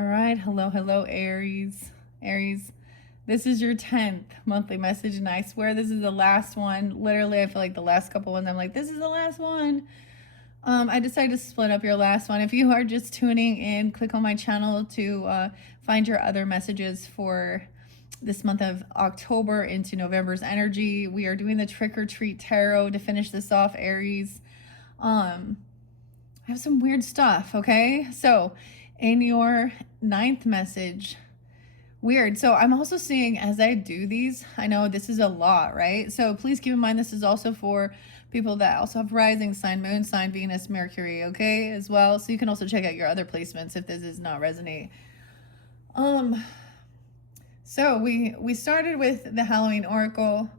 All right. Hello, Aries. Aries, this is your 10th monthly message, and I swear this is the last one. Literally, I feel like the last couple ones, I'm like, this is the last one. I decided to split up your last one. If you are just tuning in, click on my channel to find your other messages for this month of October into November's energy. We are doing the Trick or Treat Tarot to finish this off, Aries. I have some weird stuff, okay? So, in your 9th message, weird. So, I'm also seeing as I do these, I know this is a lot, right? So, please keep in mind this is also for people that also have rising sign, moon sign, Venus, Mercury, okay, as well. So, you can also check out your other placements if this does not resonate. So, we started with the Halloween Oracle,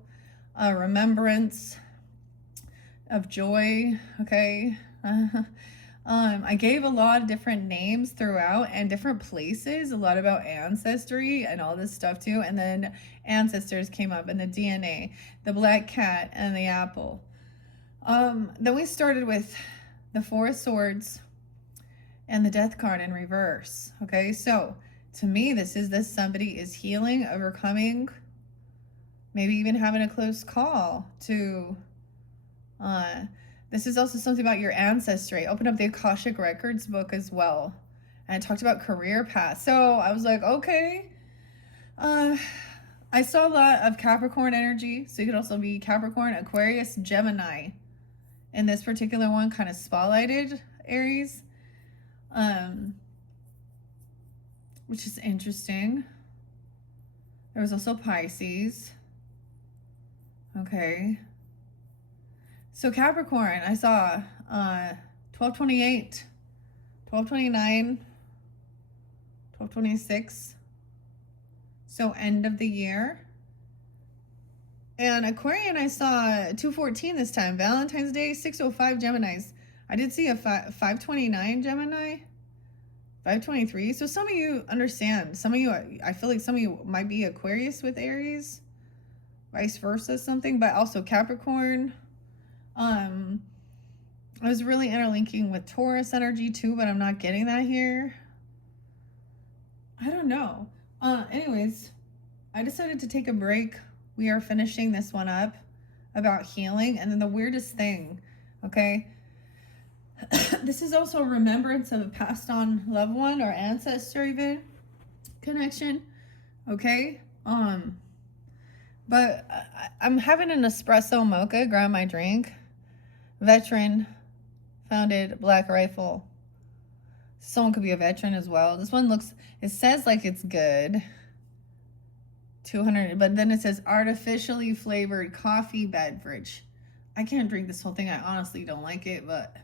remembrance of joy, okay? I gave a lot of different names throughout and different places, a lot about ancestry and all this stuff too. And then ancestors came up and the DNA, the black cat, and the apple. Then we started with the Four of Swords and the Death card in reverse. Okay, so to me, this somebody is healing, overcoming, maybe even having a close call to this is also something about your ancestry. Open up the Akashic Records book as well. And it talked about career paths. So I was like, okay. I saw a lot of Capricorn energy. So you could also be Capricorn, Aquarius, Gemini. And this particular one kind of spotlighted Aries. Which is interesting. There was also Pisces. Okay. So Capricorn, I saw 1228, 1229, 1226. So end of the year. And Aquarian, I saw 214 this time. Valentine's Day, 605 Geminis. I did see a 529 Gemini, 523. So some of you understand. Some of you, I feel like some of you might be Aquarius with Aries, vice versa, something. But also Capricorn. I was really interlinking with Taurus energy too, but I'm not getting that here. I don't know. Anyways, I decided to take a break. We are finishing this one up about healing. And then the weirdest thing, okay? This is also a remembrance of a passed on loved one or ancestor even connection, okay? But I'm having an espresso mocha, grab my drink. Veteran founded Black Rifle. Someone could be a veteran as well. This one looks, it says like it's good. 200, but then it says artificially flavored coffee beverage. I can't drink this whole thing. I honestly don't like it, but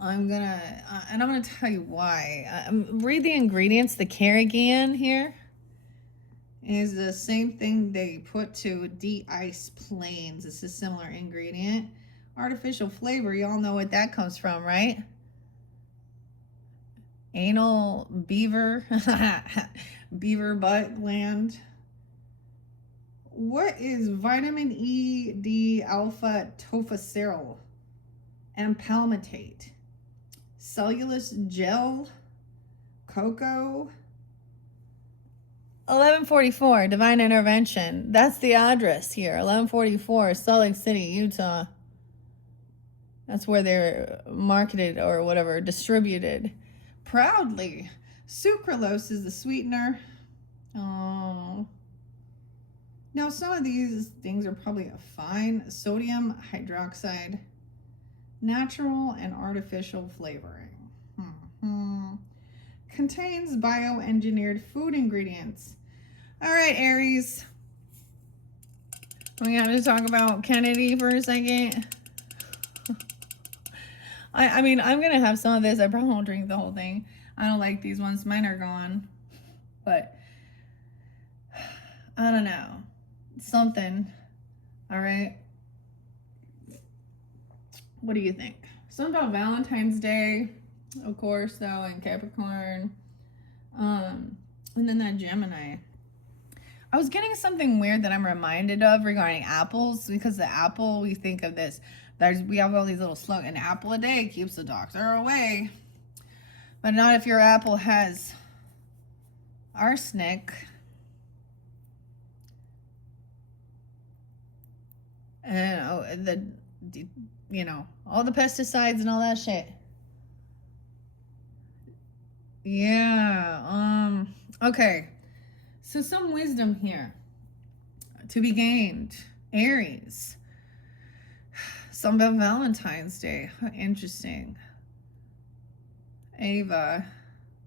I'm gonna, and I'm gonna tell you why. Read the ingredients. The Carrigan here is the same thing they put to de-ice planes. It's a similar ingredient. Artificial flavor, y'all know what that comes from, right? Anal beaver, beaver butt gland. What is vitamin E, D, alpha tocopherol, and palmitate? Cellulose gel, cocoa. 1144, Divine Intervention. That's the address here. 1144, Salt Lake City, Utah. That's where they're marketed or whatever, distributed. Proudly. Sucralose is the sweetener. Oh. Now, some of these things are probably fine. Sodium hydroxide. Natural and artificial flavoring. Contains bioengineered food ingredients. All right, Aries. We got to talk about Kennedy for a second. I mean, I'm going to have some of this. I probably won't drink the whole thing. I don't like these ones. Mine are gone. But, I don't know. Something. All right? What do you think? Something about Valentine's Day, of course, though, and Capricorn. And then that Gemini. I was getting something weird that I'm reminded of regarding apples, because the apple, we think of this. We have all these little slugs. An apple a day keeps the doctor away. But not if your apple has arsenic. And all the pesticides and all that shit. Yeah. Okay. So some wisdom here to be gained. Aries. Some about Valentine's Day. How interesting. Ava.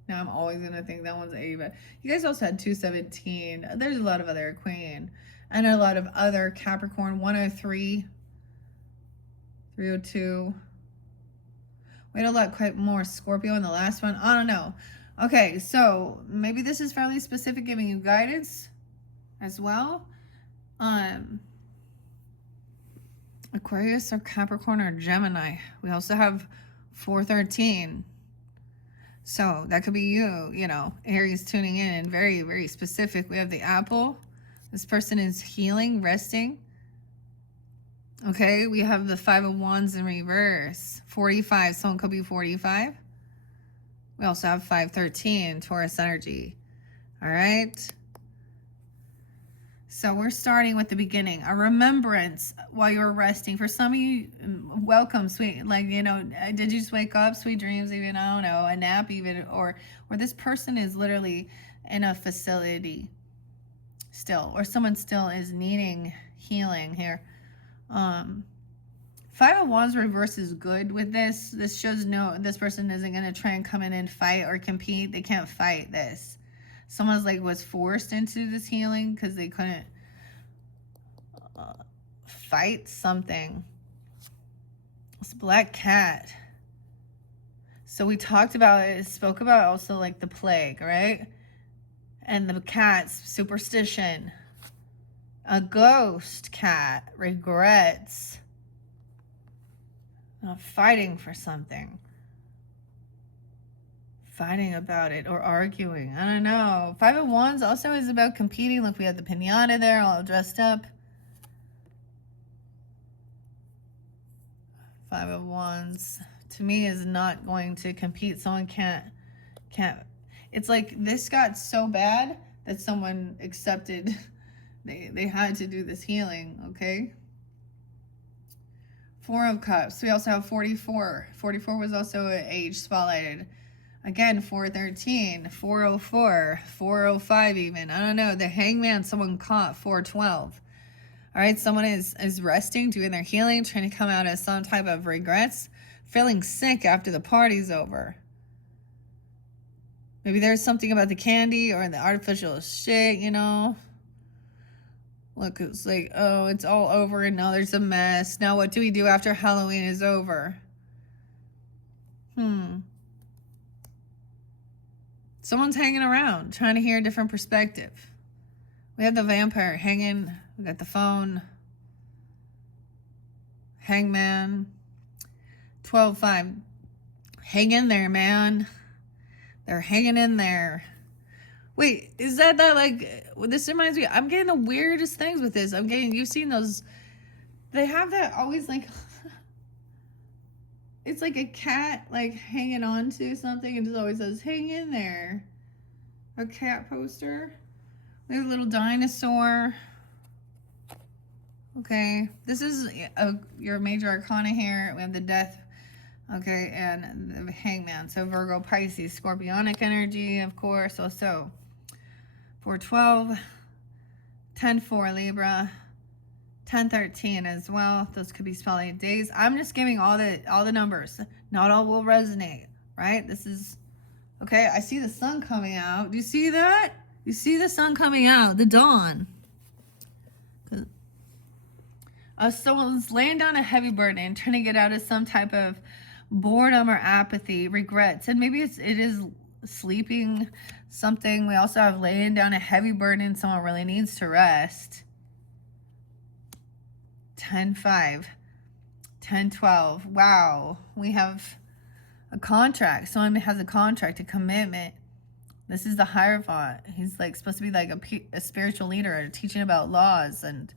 Now I'm always going to think that one's Ava. You guys also had 217. There's a lot of other Queen. And a lot of other Capricorn. 103. 302. We had a lot quite more Scorpio in the last one. I don't know. Okay, so maybe this is fairly specific, giving you guidance as well. Aquarius or Capricorn or Gemini. We also have 413. So that could be you know, Aries tuning in and very, very specific. We have the apple. This person is healing, resting. Okay, we have the 5 of Wands in reverse. 45, someone could be 45. We also have 513, Taurus energy. All right. So we're starting with the beginning. A remembrance while you're resting. For some of you, welcome, sweet. Like, you know, did you just wake up? Sweet dreams even, I don't know, a nap even. Or this person is literally in a facility still. Or someone still is needing healing here. 5 of Wands reverse is good with this. This shows this person isn't going to try and come in and fight or compete. They can't fight this. Someone's like was forced into this healing because they couldn't fight something. It's black cat. So we talked about it, spoke about also like the plague, right? And the cat's superstition. A ghost cat, regrets, fighting for something, fighting about it or arguing. I don't know. 5 of Wands also is about competing. Look, we have the piñata there all dressed up. 5 of Wands to me is not going to compete. Someone can't. It's like this got so bad that someone accepted they had to do this healing, okay? 4 of Cups. We also have 44. 44 was also an age spotlighted. Again, 413, 404, 405 even. I don't know. The Hangman, someone caught 412. All right, someone is resting, doing their healing, trying to come out of some type of regrets, feeling sick after the party's over. Maybe there's something about the candy or the artificial shit, you know. Look, it's like, oh, it's all over and now there's a mess. Now what do we do after Halloween is over? Someone's hanging around, trying to hear a different perspective. We have the vampire hanging. We got the phone. Hangman. 12-5. Hang in there, man. They're hanging in there. Wait, is that like, this reminds me, I'm getting the weirdest things with this. You've seen those, they have that always like, it's like a cat like hanging on to something and just always says, hang in there. A cat poster. We have a little dinosaur. Okay, this is your major arcana here. We have the death. Okay, and the hangman. So Virgo, Pisces, Scorpionic energy, of course, also. 412, 10-4 Libra, 10-13 as well. Those could be spelling days. I'm just giving all the numbers. Not all will resonate, right? This is okay. I see the sun coming out. Do you see that? You see the sun coming out, the dawn. Someone's laying down a heavy burden, trying to get out of some type of boredom or apathy, regrets, and maybe it is sleeping something. We also have laying down a heavy burden. Someone really needs to rest. 10-5, 10-12. Wow, we have a contract. Someone has a contract, a commitment. This is the Hierophant. He's like supposed to be like a spiritual leader, teaching about laws, and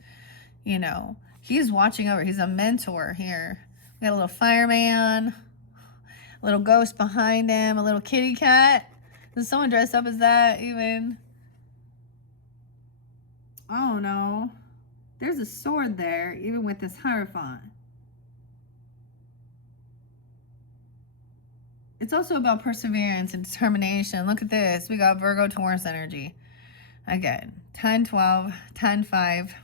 you know, he's watching over. He's a mentor here. We got a little fireman, a little ghost behind him, a little kitty cat. Does someone dress up as that even? Oh no. There's a sword there, even with this Hierophant. It's also about perseverance and determination. Look at this. We got Virgo Taurus energy. Again, 10, 12, 10, 5.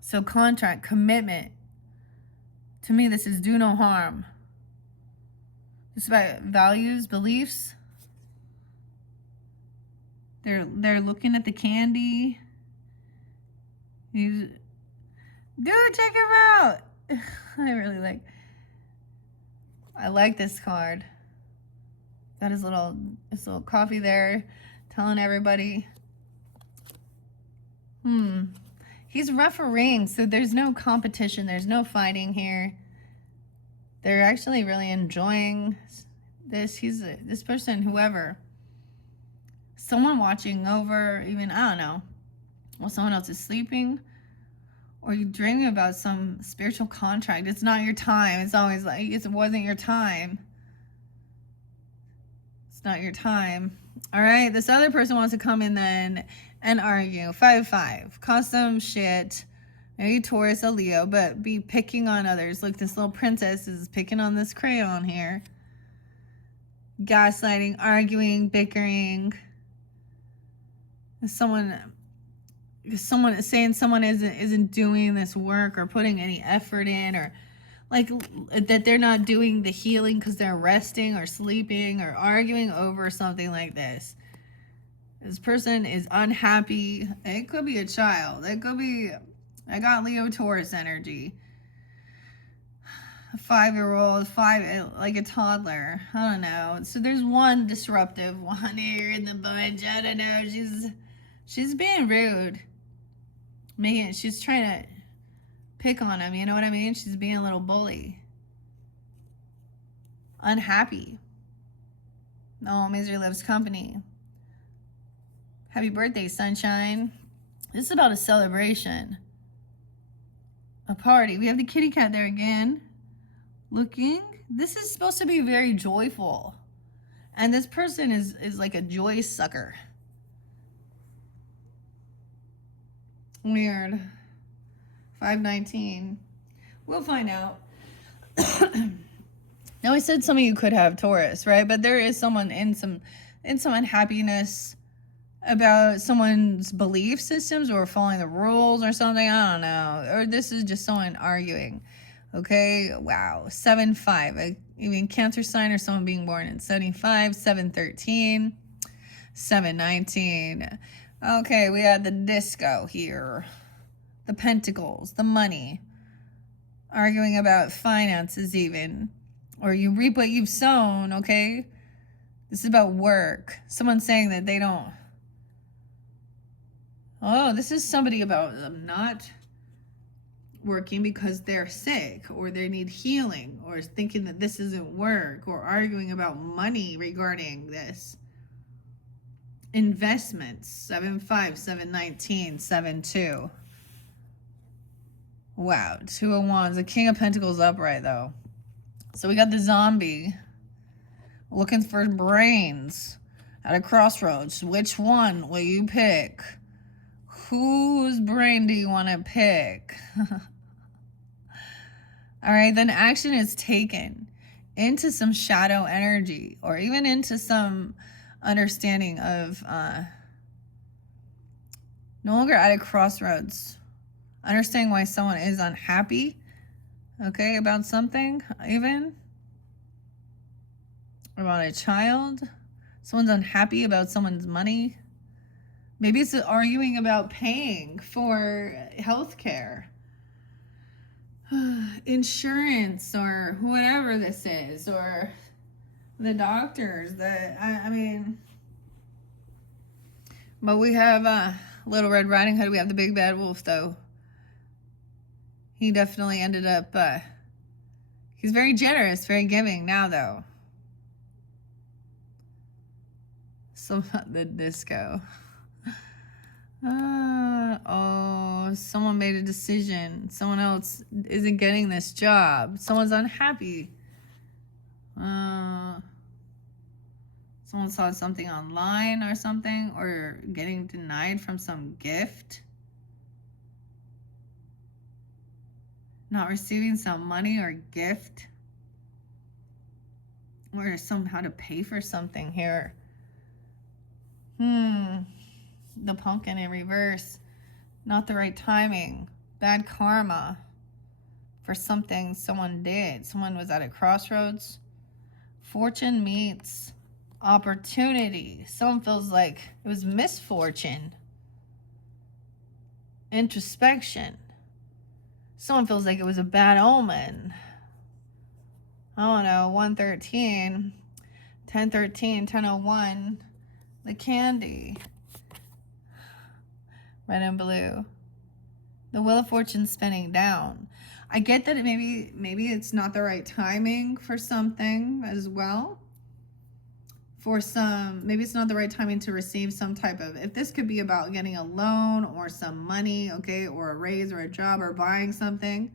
So contract, commitment. To me, this is do no harm. It's about values, beliefs. They're looking at the candy. Dude, check him out. I like this card. Got his little coffee there, telling everybody. He's refereeing, so there's no competition. There's no fighting here. They're actually really enjoying this. This person, whoever. Someone watching over, even, I don't know, while someone else is sleeping. Or you're dreaming about some spiritual contract. It's not your time. It's always like, it wasn't your time. It's not your time. All right, this other person wants to come in then and argue. 5-5. Cause some shit. Maybe Taurus, a Leo, but be picking on others. Look, this little princess is picking on this crayon here. Gaslighting, arguing, bickering. Someone is saying someone isn't doing this work or putting any effort in, or like that they're not doing the healing because they're resting or sleeping or arguing over something like this. This person is unhappy. It could be a child. It could be, I got Leo Taurus energy. A 5-year-old, like a toddler. I don't know. So there's one disruptive one here in the bunch. I don't know. She's being rude. She's trying to pick on him, you know what I mean? She's being a little bully. Unhappy. No, misery loves company. Happy birthday, sunshine. This is about a celebration. A party. We have the kitty cat there again. Looking. This is supposed to be very joyful. And this person is like a joy sucker. Weird. 519. We'll find out. Now, I said some of you could have Taurus, right? But there is someone in some unhappiness about someone's belief systems or following the rules or something. I don't know. Or this is just someone arguing. Okay. Wow. 7-5. Even Cancer sign or someone being born in 75. 7-13. 7-19. Okay, we had the disco here. The pentacles, the money. Arguing about finances even. Or you reap what you've sown, okay? This is about work. Someone saying that they don't. Oh, this is somebody about them not working because they're sick or they need healing or thinking that this isn't work or arguing about money regarding this. Investments, 7-5, 7-19, 7-2. Wow, 2 of Wands. The King of Pentacles upright, though. So we got the zombie looking for brains at a crossroads. Which one will you pick? Whose brain do you want to pick? All right, then action is taken into some shadow energy or even into some understanding of no longer at a crossroads. Understanding why someone is unhappy, okay, about something, even about a child. Someone's unhappy about someone's money. Maybe it's arguing about paying for health care, insurance, or whatever this is, or the doctors. I mean, but we have Little Red Riding Hood. We have the Big Bad Wolf, though. He definitely ended up, he's very generous, very giving now, though. So the disco. Oh, someone made a decision. Someone else isn't getting this job. Someone's unhappy. Someone saw something online or something, or getting denied from some gift. Not receiving some money or gift. Or somehow to pay for something here. The pumpkin in reverse. Not the right timing. Bad karma for something someone did. Someone was at a crossroads. Fortune meets opportunity. Someone feels like it was misfortune. Introspection. Someone feels like it was a bad omen. I don't know, 113, 1013, 1001, the candy. Red and blue. The Wheel of Fortune spinning down. I get that maybe it's not the right timing for something as well. For some, maybe it's not the right timing to receive some type of, if this could be about getting a loan or some money, okay, or a raise or a job or buying something.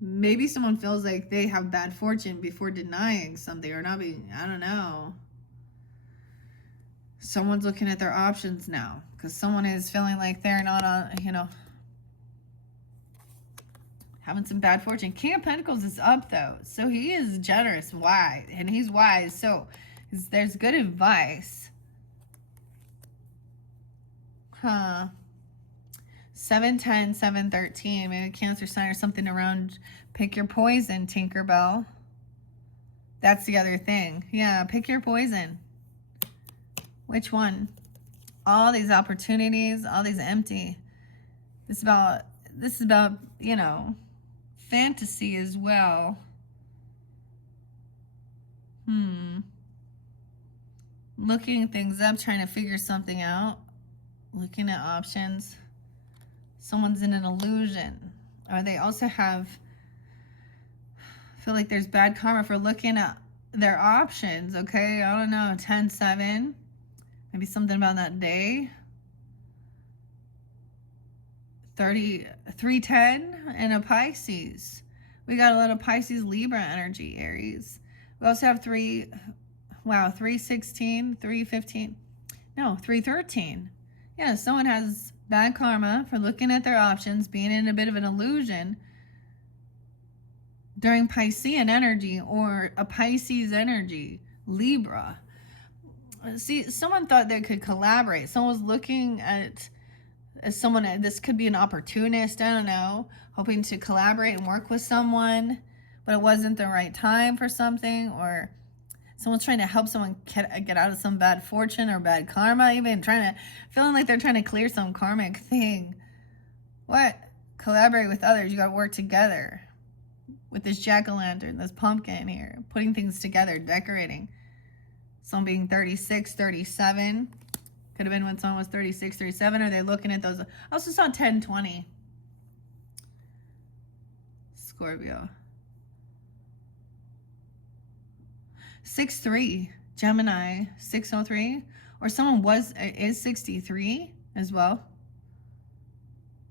Maybe someone feels like they have bad fortune before denying something or not being, I don't know. Someone's looking at their options now because someone is feeling like they're not on, having some bad fortune. King of Pentacles is up though. So he is generous, wise, and he's wise. So there's good advice. 710, 713, maybe Cancer sign or something around pick your poison, Tinkerbell. That's the other thing. Yeah, pick your poison. Which one? All these opportunities, all these empty. This is about, fantasy as well. Looking things up, trying to figure something out. Looking at options. Someone's in an illusion. Or they also feel like there's bad karma for looking at their options, okay? I don't know, 10-7. Maybe something about that day. 310 and a Pisces. We got a lot of Pisces Libra energy, Aries. We also have 316, 315. No, 313. Yeah, someone has bad karma for looking at their options, being in a bit of an illusion during Piscean energy or a Pisces energy, Libra. See, someone thought they could collaborate. Someone was looking at someone, this could be an opportunist, I don't know, hoping to collaborate and work with someone, but it wasn't the right time for something, or someone's trying to help someone get out of some bad fortune or bad karma, even feeling like they're trying to clear some karmic thing. What? Collaborate with others. You got to work together with this jack-o'-lantern, this pumpkin here, putting things together, decorating. Some being 36, 37. Could have been when someone was 36, 37. Are they looking at those? I also saw 10-20. Scorpio. 6-3. Gemini. 603. Or someone is 63 as well.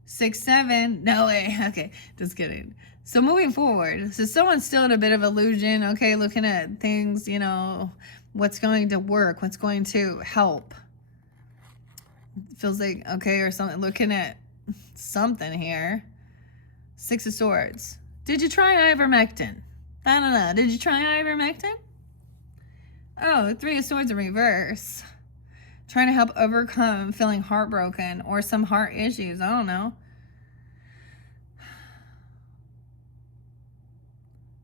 6-7. No way. Okay, just kidding. So moving forward. So someone's still in a bit of illusion. Okay, looking at things, what's going to work, what's going to help. Feels like, okay, or something, looking at something here. 6 of Swords. Did you try ivermectin? I don't know. Did you try ivermectin? Oh, 3 of Swords in reverse. Trying to help overcome feeling heartbroken or some heart issues. I don't know.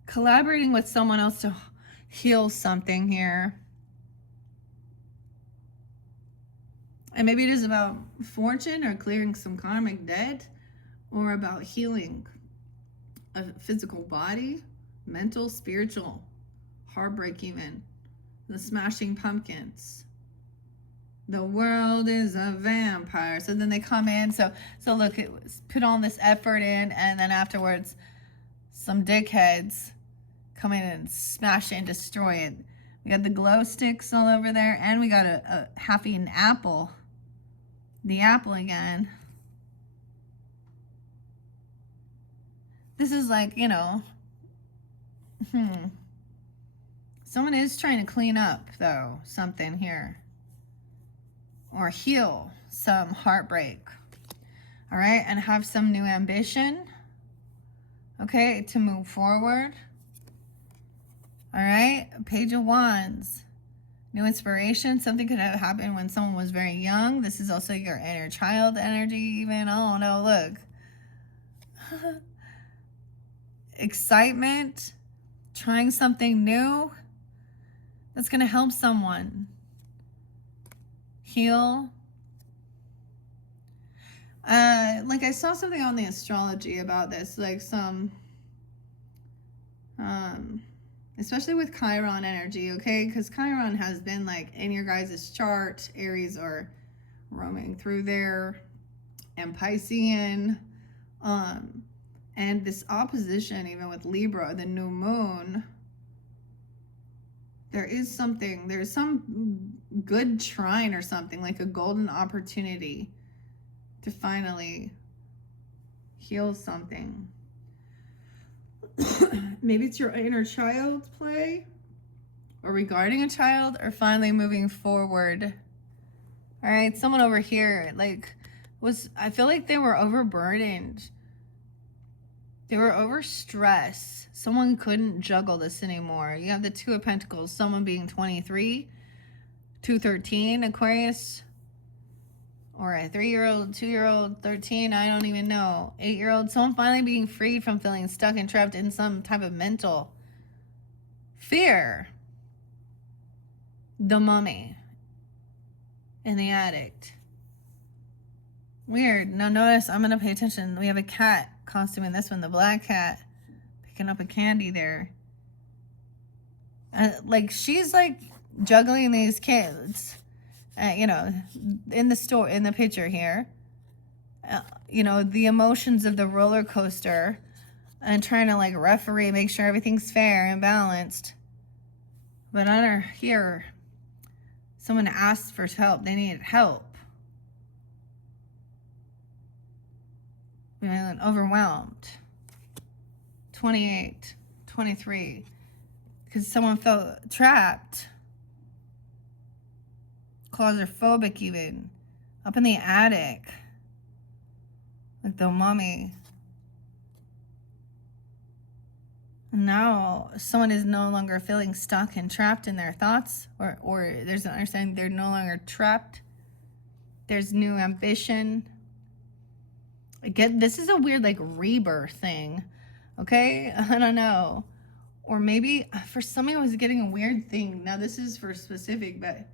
Collaborating with someone else to heal something here. And maybe it is about fortune or clearing some karmic debt, or about healing a physical body, mental, spiritual, heartbreak even. The Smashing Pumpkins. The world is a vampire. So then they come in. So look, put all this effort in, and then afterwards, some dickheads come in and smash it and destroy it. We got the glow sticks all over there, and we got a half-eaten apple. The apple again. This is like, Someone is trying to clean up, though, something here. Or heal some heartbreak. All right, and have some new ambition. Okay, to move forward. All right, Page of Wands. New inspiration. Something could have happened when someone was very young. This is also your inner child energy even. Oh, no, look. Excitement. Trying something new. That's going to help someone. Heal. Like I saw something on the astrology about this, like some, especially with Chiron energy, okay? Because Chiron has been like in your guys' chart. Aries are roaming through there, and Piscean, and this opposition even with Libra, the new moon. There's some good trine or something, like a golden opportunity to finally heal something. Maybe it's your inner child play, or regarding a child, or finally moving forward. All right, someone over here, like, I feel like they were overburdened. They were overstressed. Someone couldn't juggle this anymore. You have the Two of Pentacles, someone being 23, 213, Aquarius, or a 3-year-old, 2-year-old, 13, I don't even know, 8-year-old. Someone finally being freed from feeling stuck and trapped in some type of mental fear. The Mummy and the Addict. Weird. Now notice, I'm going to pay attention. We have a cat costume in this one, the black cat, picking up a candy there. Like, she's like juggling these kids. You know, in the picture here, you know, the emotions of the roller coaster, and trying to like referee, make sure everything's fair and balanced. But under here, someone asked for help. They needed help. And overwhelmed. 28, 23, because someone felt trapped. Claustrophobic even, up in the attic, like the Mummy. And now someone is no longer feeling stuck and trapped in their thoughts, or there's an understanding they're no longer trapped. There's new ambition. Again, this is a weird like rebirth thing, okay? I don't know. Or maybe for somebody I was getting a weird thing. Now this is for specific, but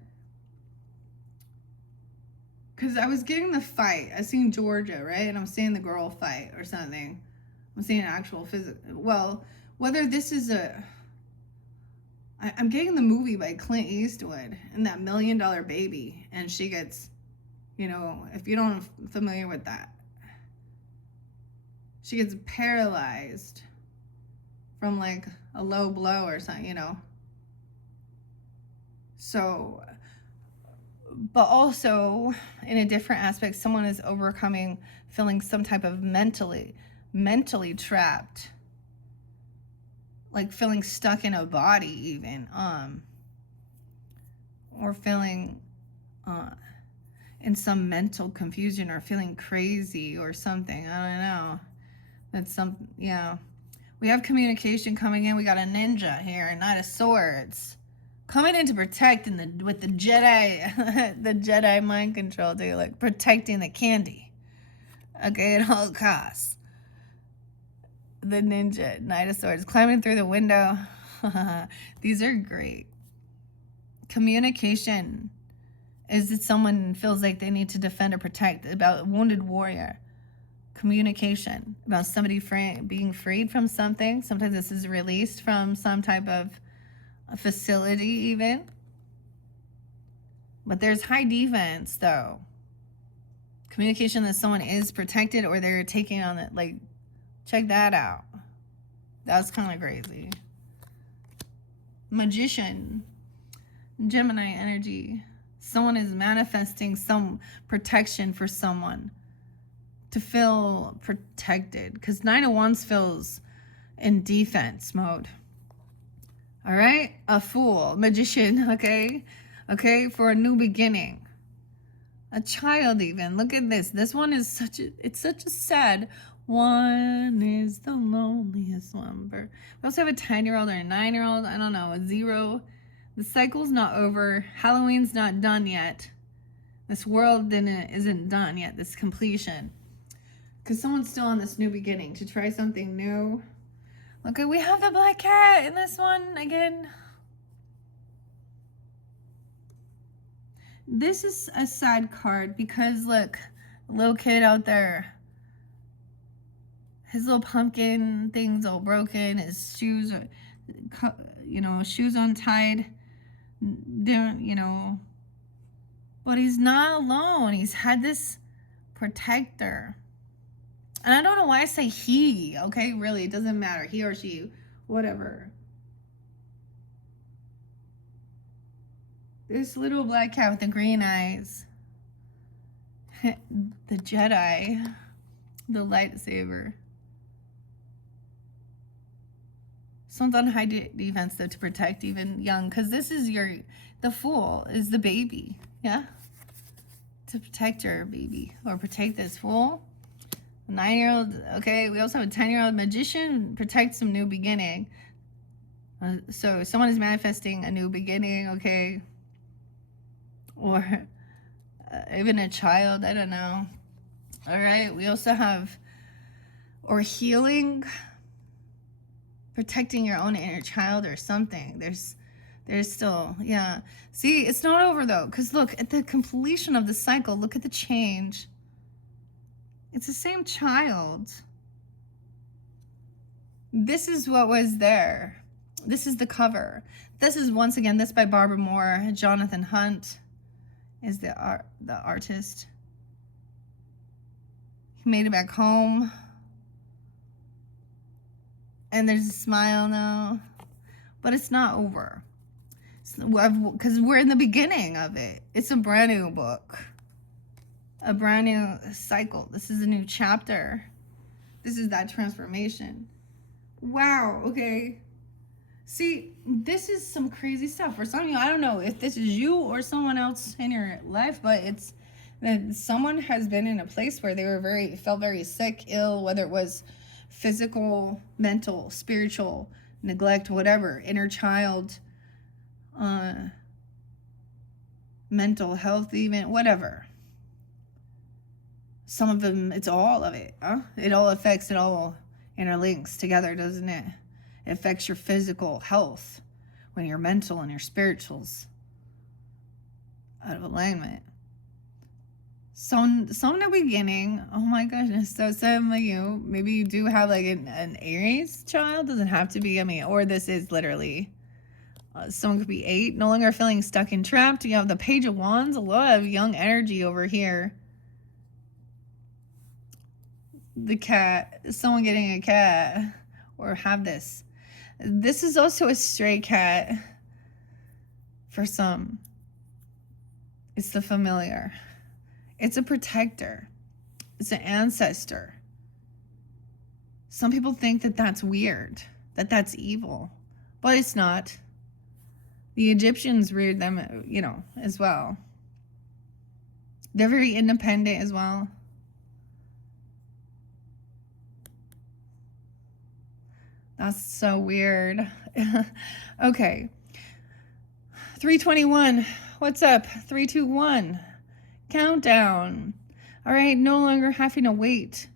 because I was getting the fight. I seen Georgia, right? And I'm seeing the girl fight or something. I'm seeing an actual physical. Well, whether this is I'm getting the movie by Clint Eastwood and that $1 Million Baby. And she gets, you know, if you don't familiar with that, she gets paralyzed from like a low blow or something, you know. So, but also in a different aspect, someone is overcoming feeling some type of mentally trapped, like feeling stuck in a body even, or feeling in some mental confusion, or feeling crazy or something. I don't know. That's yeah. We have communication coming in. We got a ninja here, Knight of Swords. Coming in to protect with the Jedi, the Jedi mind control, dude, like protecting the candy. Okay, at all costs. The ninja, Knight of Swords, climbing through the window. These are great. Communication is that someone feels like they need to defend or protect, about a wounded warrior. Communication about somebody being freed from something. Sometimes this is released from some type of a facility even. But there's high defense though. Communication that someone is protected, or they're taking on it. Like, check that out. That's kind of crazy. Magician. Gemini energy. Someone is manifesting some protection for someone to feel protected. Because 9 of Wands feels in defense mode. All right, a fool, magician, okay? Okay, for a new beginning. A child even. Look at this. This one is it's such a sad one is the loneliest one. We also have a 10-year-old or a 9-year-old, I don't know, a 0. The cycle's not over. Halloween's not done yet. This world isn't done yet, this completion. Because someone's still on this new beginning to try something new. Look, we have the black cat in this one again. This is a sad card because look, a little kid out there. His little pumpkin thing's all broken. His shoes are, shoes untied. But he's not alone. He's had this protector. And I don't know why I say he, okay? Really, it doesn't matter. He or she, whatever. This little black cat with the green eyes. The Jedi. The lightsaber. Someone's on high defense, though, to protect even young. Because this is the fool is the baby. Yeah? To protect your baby. Or protect this fool. 9-year-old, okay, we also have a 10-year-old magician, protect some new beginning. So someone is manifesting a new beginning, okay, or even a child, I don't know. All right, we also have, or healing, protecting your own inner child or something. There's still, yeah. See, it's not over though, because look, at the completion of the cycle, look at the change. It's the same child. This is what was there. This is the cover. This is, once again, this by Barbara Moore. Jonathan Hunt is the artist. He made it back home. And there's a smile now. But it's not over. Because we're in the beginning of it. It's a brand new book. A brand new cycle. This is a new chapter. This is that transformation. Wow, okay. See, this is some crazy stuff. For some of you, I don't know if this is you or someone else in your life, but it's that someone has been in a place where they felt very sick, ill, whether it was physical, mental, spiritual, neglect, whatever, inner child, mental health, even, whatever. Some of them, it's all of it. Huh? It all interlinks together, doesn't it? It affects your physical health when your mental and your spirituals out of alignment. So in the beginning, oh my goodness. So some of you, maybe you do have like an Aries child. Doesn't have to be, or this is literally, someone could be 8, no longer feeling stuck and trapped. You have the Page of Wands, a lot of young energy over here. The cat, someone getting a cat, or have this. This is also a stray cat for some. It's the familiar. It's a protector. It's an ancestor. Some people think that that's weird, that that's evil, but it's not. The Egyptians reared them, as well. They're very independent as well. That's so weird. Okay. 321. What's up? 321. Countdown. All right. No longer having to wait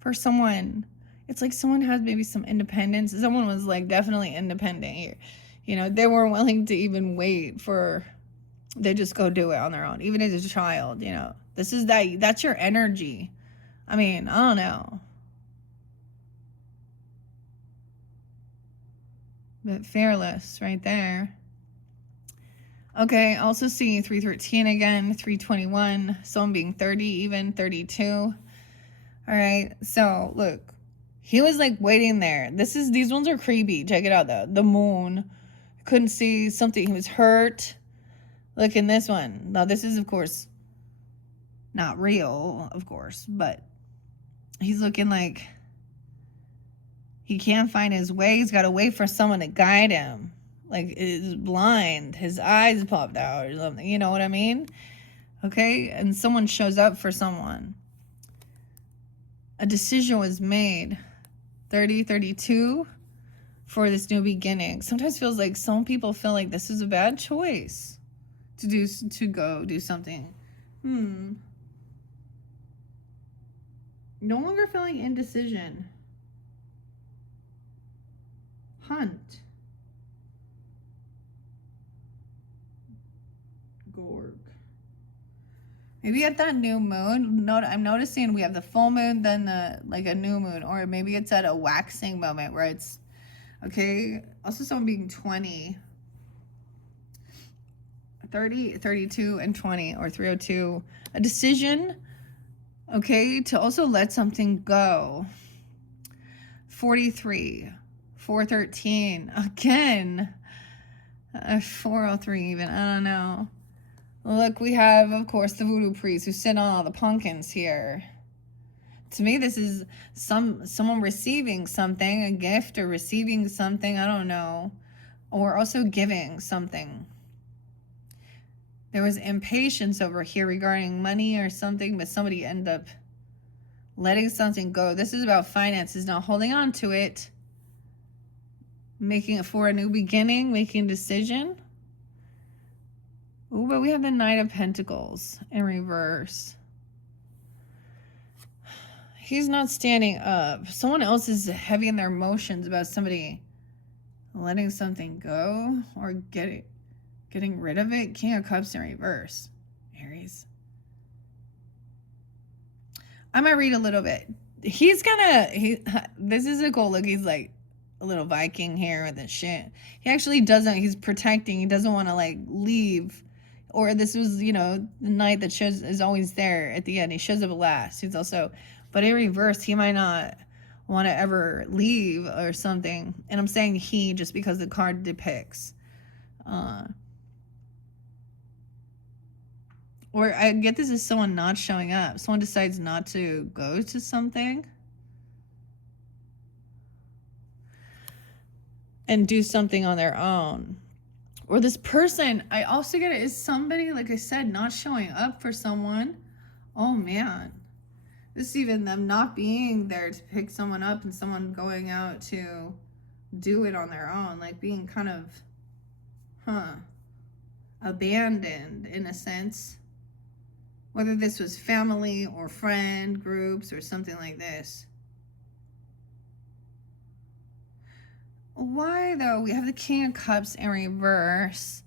for someone. It's like someone has maybe some independence. Someone was like definitely independent here. They weren't willing to even wait for, they just go do it on their own. Even as a child, that's your energy. I don't know. But fearless right there. Okay, also seeing 313 again, 321, someone being 30, even 32. All right, so look, he was like waiting there. These ones are creepy. Check it out though. The moon, couldn't see something. He was hurt. Look in this one. Now this is of course not real, of course, but he's looking like he can't find his way. He's got to wait for someone to guide him. like is blind, his eyes popped out or something, you know what I mean? Okay, and someone shows up for someone. A decision was made. 32 for this new beginning. Sometimes feels like some people feel like this is a bad choice to go do something. No longer feeling indecision. Hunt. Gorg. Maybe at that new moon, I'm noticing we have the full moon, then like a new moon, or maybe it's at a waxing moment where it's, okay, also someone being 20, 30, 32, and 20, or 302, a decision, okay, to also let something go. 43, 413, again, 403 even, I don't know. Look, we have, of course, the voodoo priest who sent all the pumpkins here. To me, this is someone receiving something, a gift, or receiving something, I don't know, or also giving something. There was impatience over here regarding money or something, but somebody ended up letting something go. This is about finances, not holding on to it, making it for a new beginning, making a decision. Ooh, but we have the Knight of Pentacles in reverse. He's not standing up. Someone else is heavy in their emotions about somebody letting something go or getting rid of it. King of Cups in reverse. Aries. I might read a little bit. This is a cool look. He's like a little Viking here with his shit. He actually doesn't, he's protecting. He doesn't want to like leave. Or this was, the knight that is always there at the end. He shows up last. He's also, but in reverse, he might not want to ever leave or something. And I'm saying he just because the card depicts. Or I get this as someone not showing up. Someone decides not to go to something and do something on their own. Or this person, I also get it, is somebody, like I said, not showing up for someone. Oh, man. This is even them not being there to pick someone up and someone going out to do it on their own. Like being kind of, abandoned in a sense. Whether this was family or friend groups or something like this. Why, though? We have the King of Cups in reverse.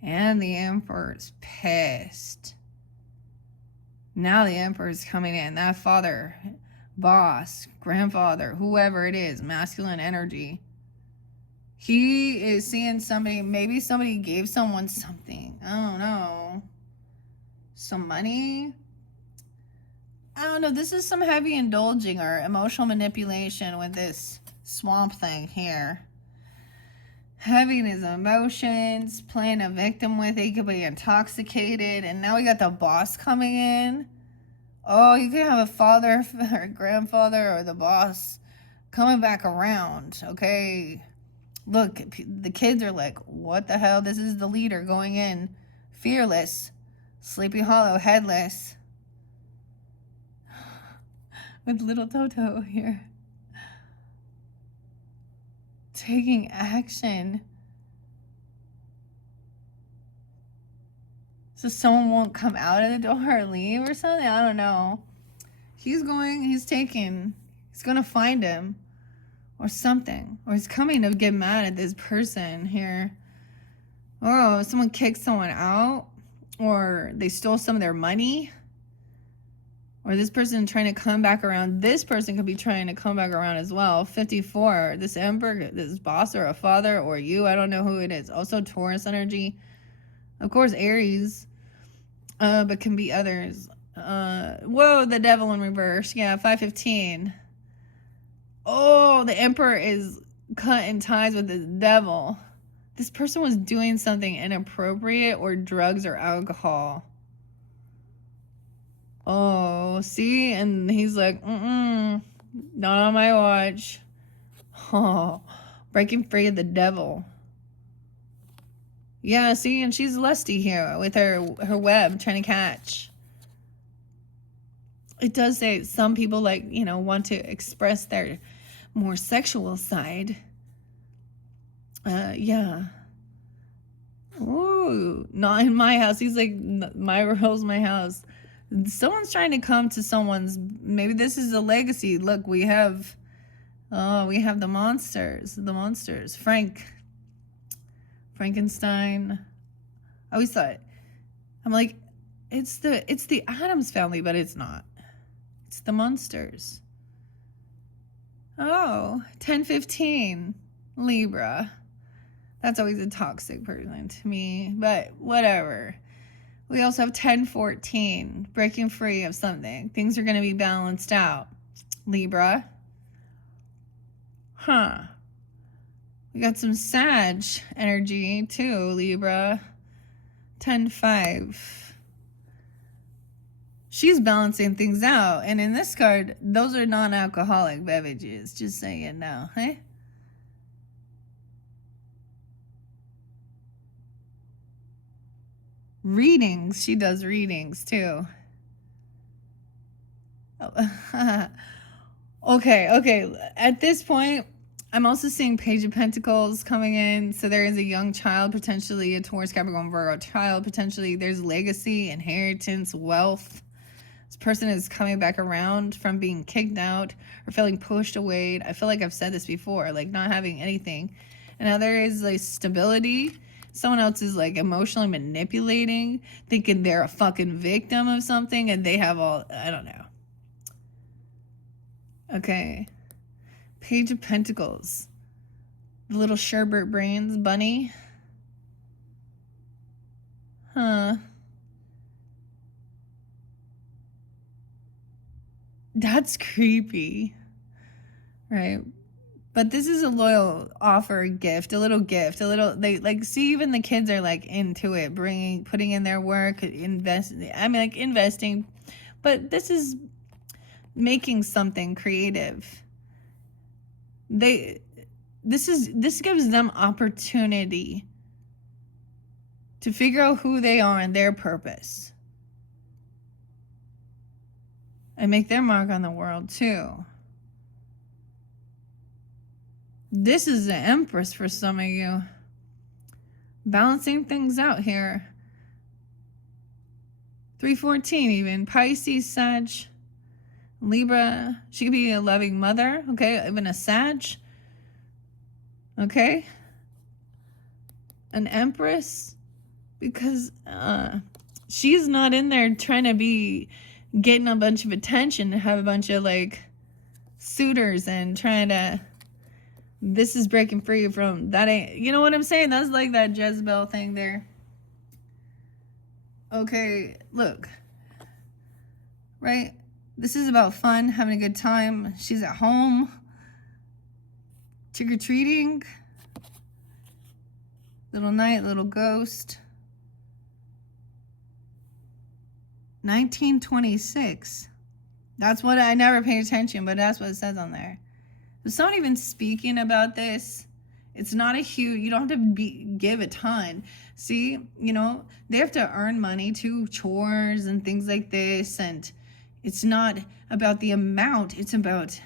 And the Emperor's pissed. Now the Emperor's coming in. That father, boss, grandfather, whoever it is, masculine energy. He is seeing somebody, maybe somebody gave someone something. I don't know. Some money. I don't know. This is some heavy indulging or emotional manipulation with this swamp thing here. Heavy in his emotions, playing a victim with it. He could be intoxicated. And now we got the boss coming in. Oh, you could have a father or a grandfather or the boss coming back around, okay? Look, the kids are like, what the hell? This is the leader going in. Fearless. Sleepy Hollow, headless. With little Toto here. Taking action. So someone won't come out of the door or leave or something? I don't know. He's going to find him or something. Or he's coming to get mad at this person here. Oh, someone kicked someone out. Or they stole some of their money. Or this person trying to come back around. This person could be trying to come back around as well. 54. This Emperor, this boss or a father or you. I don't know who it is. Also Taurus energy. Of course, Aries. But can be others. Whoa, the Devil in reverse. Yeah, 515. Oh, the Emperor is cutting ties with the Devil. This person was doing something inappropriate or drugs or alcohol. Oh, see? And he's like, not on my watch. Oh, breaking free of the Devil. Yeah, see, and she's lusty here with her web trying to catch. It does say some people, like, you know, want to express their more sexual side. Yeah. Ooh, not in my house. He's like, my role's my house. Someone's trying to come to someone's. Maybe this is a legacy. Look, we have. Oh, we have the monsters. The monsters. Frankenstein. I always thought. I'm like, it's the Addams family, but it's not. It's the monsters. Oh, 1015 Libra. That's always a toxic person to me, but whatever. We also have 1014, breaking free of something. Things are going to be balanced out. Libra. Huh. We got some Sag energy too, Libra. 10-5. She's balancing things out. And in this card, those are non-alcoholic beverages. Just so you know, hey? Readings. She does readings too. Oh. Okay. At this point, I'm also seeing Page of Pentacles coming in. So there is a young child, potentially a Taurus, Capricorn, Virgo child. Potentially there's legacy, inheritance, wealth. This person is coming back around from being kicked out or feeling pushed away. I feel like I've said this before, like not having anything. And now there is like stability. Someone else is like emotionally manipulating, thinking they're a fucking victim of something, and they have all, I don't know. Okay. Page of Pentacles. The little sherbet brains bunny. Huh. That's creepy. Right. But this is a loyal offer, gift, a little, they like, see, even the kids are like into it, putting in their work, investing, but this is making something creative. This gives them opportunity to figure out who they are and their purpose and make their mark on the world too. This is the Empress for some of you. Balancing things out here. 314 even. Pisces, Sag, Libra. She could be a loving mother. Okay, even a Sag. Okay. An Empress. Because she's not in there trying to be getting a bunch of attention, to have a bunch of like suitors and trying to. This is breaking free from that. Ain't, you know what I'm saying? That's like that Jezebel thing there. Okay, look. Right? This is about fun, having a good time. She's at home. Trick-or-treating. Little night, little ghost. 1926. That's what I never paid attention, but that's what it says on there. There's someone even speaking about this. It's not a huge, you don't have to give a ton. See, you know, they have to earn money to chores and things like this. And it's not about the amount. It's about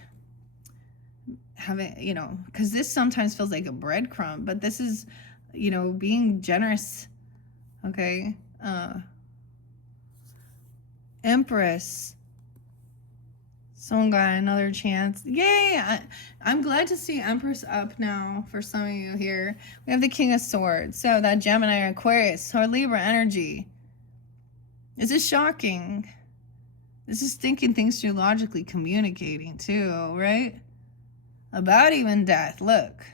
having, you know, because this sometimes feels like a breadcrumb, but this is, you know, being generous. Okay. Empress. Someone got another chance. Yay! I'm glad to see Empress up now for some of you here. We have the King of Swords. So that Gemini or Aquarius or Libra energy. This is shocking. This is thinking things through, logically communicating too, right? About even death. Look.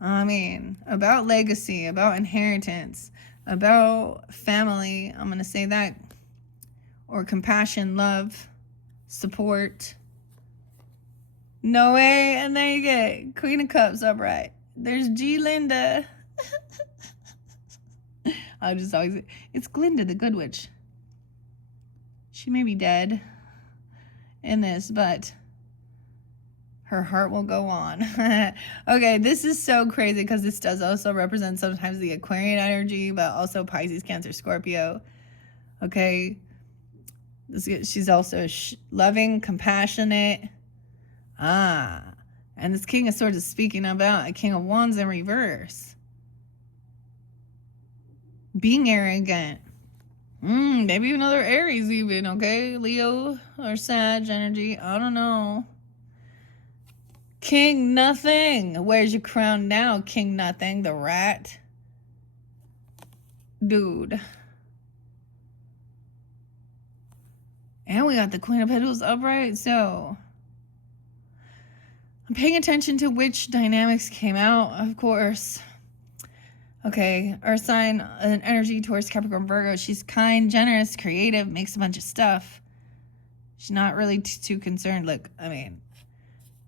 I mean, about legacy, about inheritance, about family. I'm going to say that. Or compassion, love. Support. No way. And there you get Queen of Cups upright. There's G. Linda. I'll just always, it's Glinda the Good Witch. She may be dead in this, but Her heart will go on. Okay, this is so crazy because this does also represent sometimes the Aquarian energy, but also Pisces, Cancer, Scorpio. Okay, she's also loving, compassionate. And this King of Swords is speaking about a King of Wands in reverse. Being arrogant. Maybe another Aries even, okay? Leo or Sag energy. I don't know. King Nothing. Where's your crown now, King Nothing? The rat. Dude. And we got the Queen of Pentacles upright, so I'm paying attention to which dynamics came out, of course. Okay, Earth sign, an energy towards Capricorn, Virgo. She's kind, generous, creative, makes a bunch of stuff. She's not really too concerned. Look, I mean,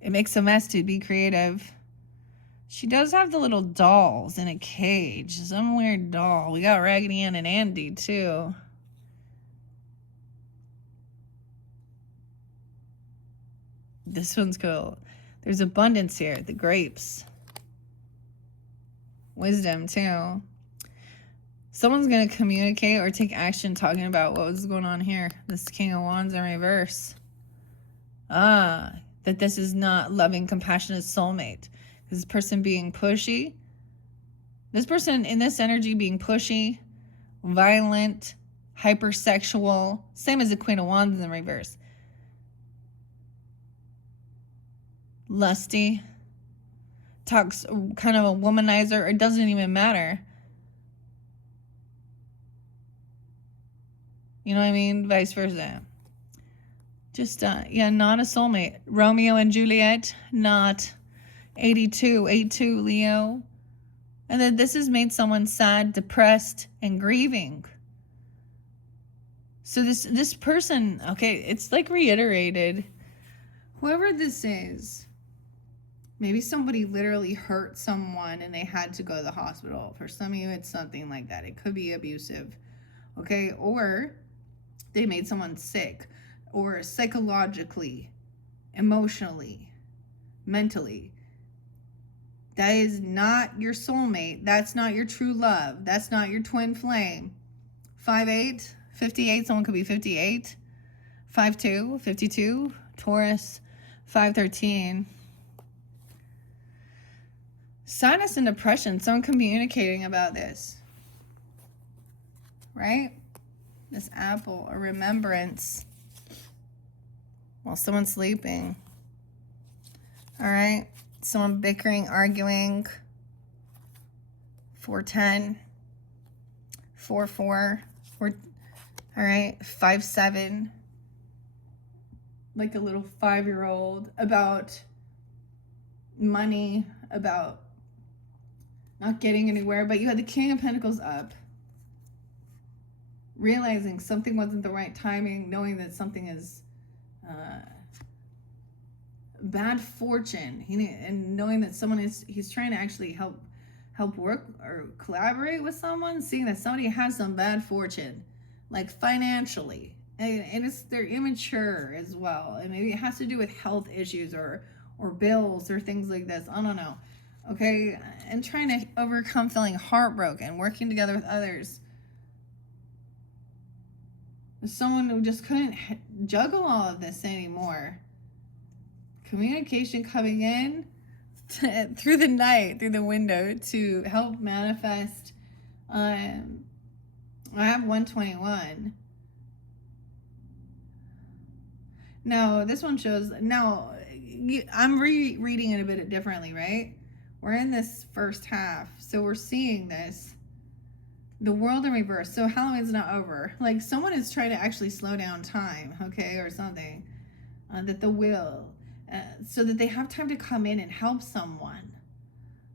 it makes a mess to be creative. She does have the little dolls in a cage. Some weird doll. We got Raggedy Ann and Andy, too. This one's cool. There's abundance here. The grapes. Wisdom, too. Someone's going to communicate or take action talking about what was going on here. This King of Wands in reverse. That this is not loving, compassionate soulmate. This person being pushy. This person in this energy being pushy, violent, hypersexual. Same as the Queen of Wands in the reverse. Lusty. Talks kind of a womanizer. It doesn't even matter. You know what I mean? Vice versa. Just, yeah, not a soulmate. Romeo and Juliet, not 82 Leo. And then this has made someone sad, depressed, and grieving. So this person, okay, it's like reiterated. Whoever this is, maybe somebody literally hurt someone and they had to go to the hospital. For some of you, it's something like that. It could be abusive, okay? Or they made someone sick, or psychologically, emotionally, mentally. That is not your soulmate. That's not your true love. That's not your twin flame. 5'8", 58, someone could be 58. 5'2", 52, Taurus, 5'13". Sadness and depression, someone communicating about this. Right? This apple, a remembrance while someone's sleeping. All right. Someone bickering, arguing. 410. 4-4. All right. 5-7. Like a little 5-year-old. About money, about not getting anywhere. But you had the King of Pentacles up. Realizing something wasn't the right timing, knowing that something is bad fortune, and knowing that someone he's trying to actually help work or collaborate with someone, seeing that somebody has some bad fortune, like financially, and they're immature as well, and maybe it has to do with health issues or bills or things like this. I don't know. Okay, and trying to overcome feeling heartbroken, working together with others. Someone who just couldn't juggle all of this anymore. Communication coming in through the night, through the window to help manifest. I have 121. Now, this one shows, now, I'm rereading it a bit differently, right? We're in this first half, so we're seeing this. The world in reverse. So Halloween's not over. Like someone is trying to actually slow down time, okay, or something. That the will, so that they have time to come in and help someone.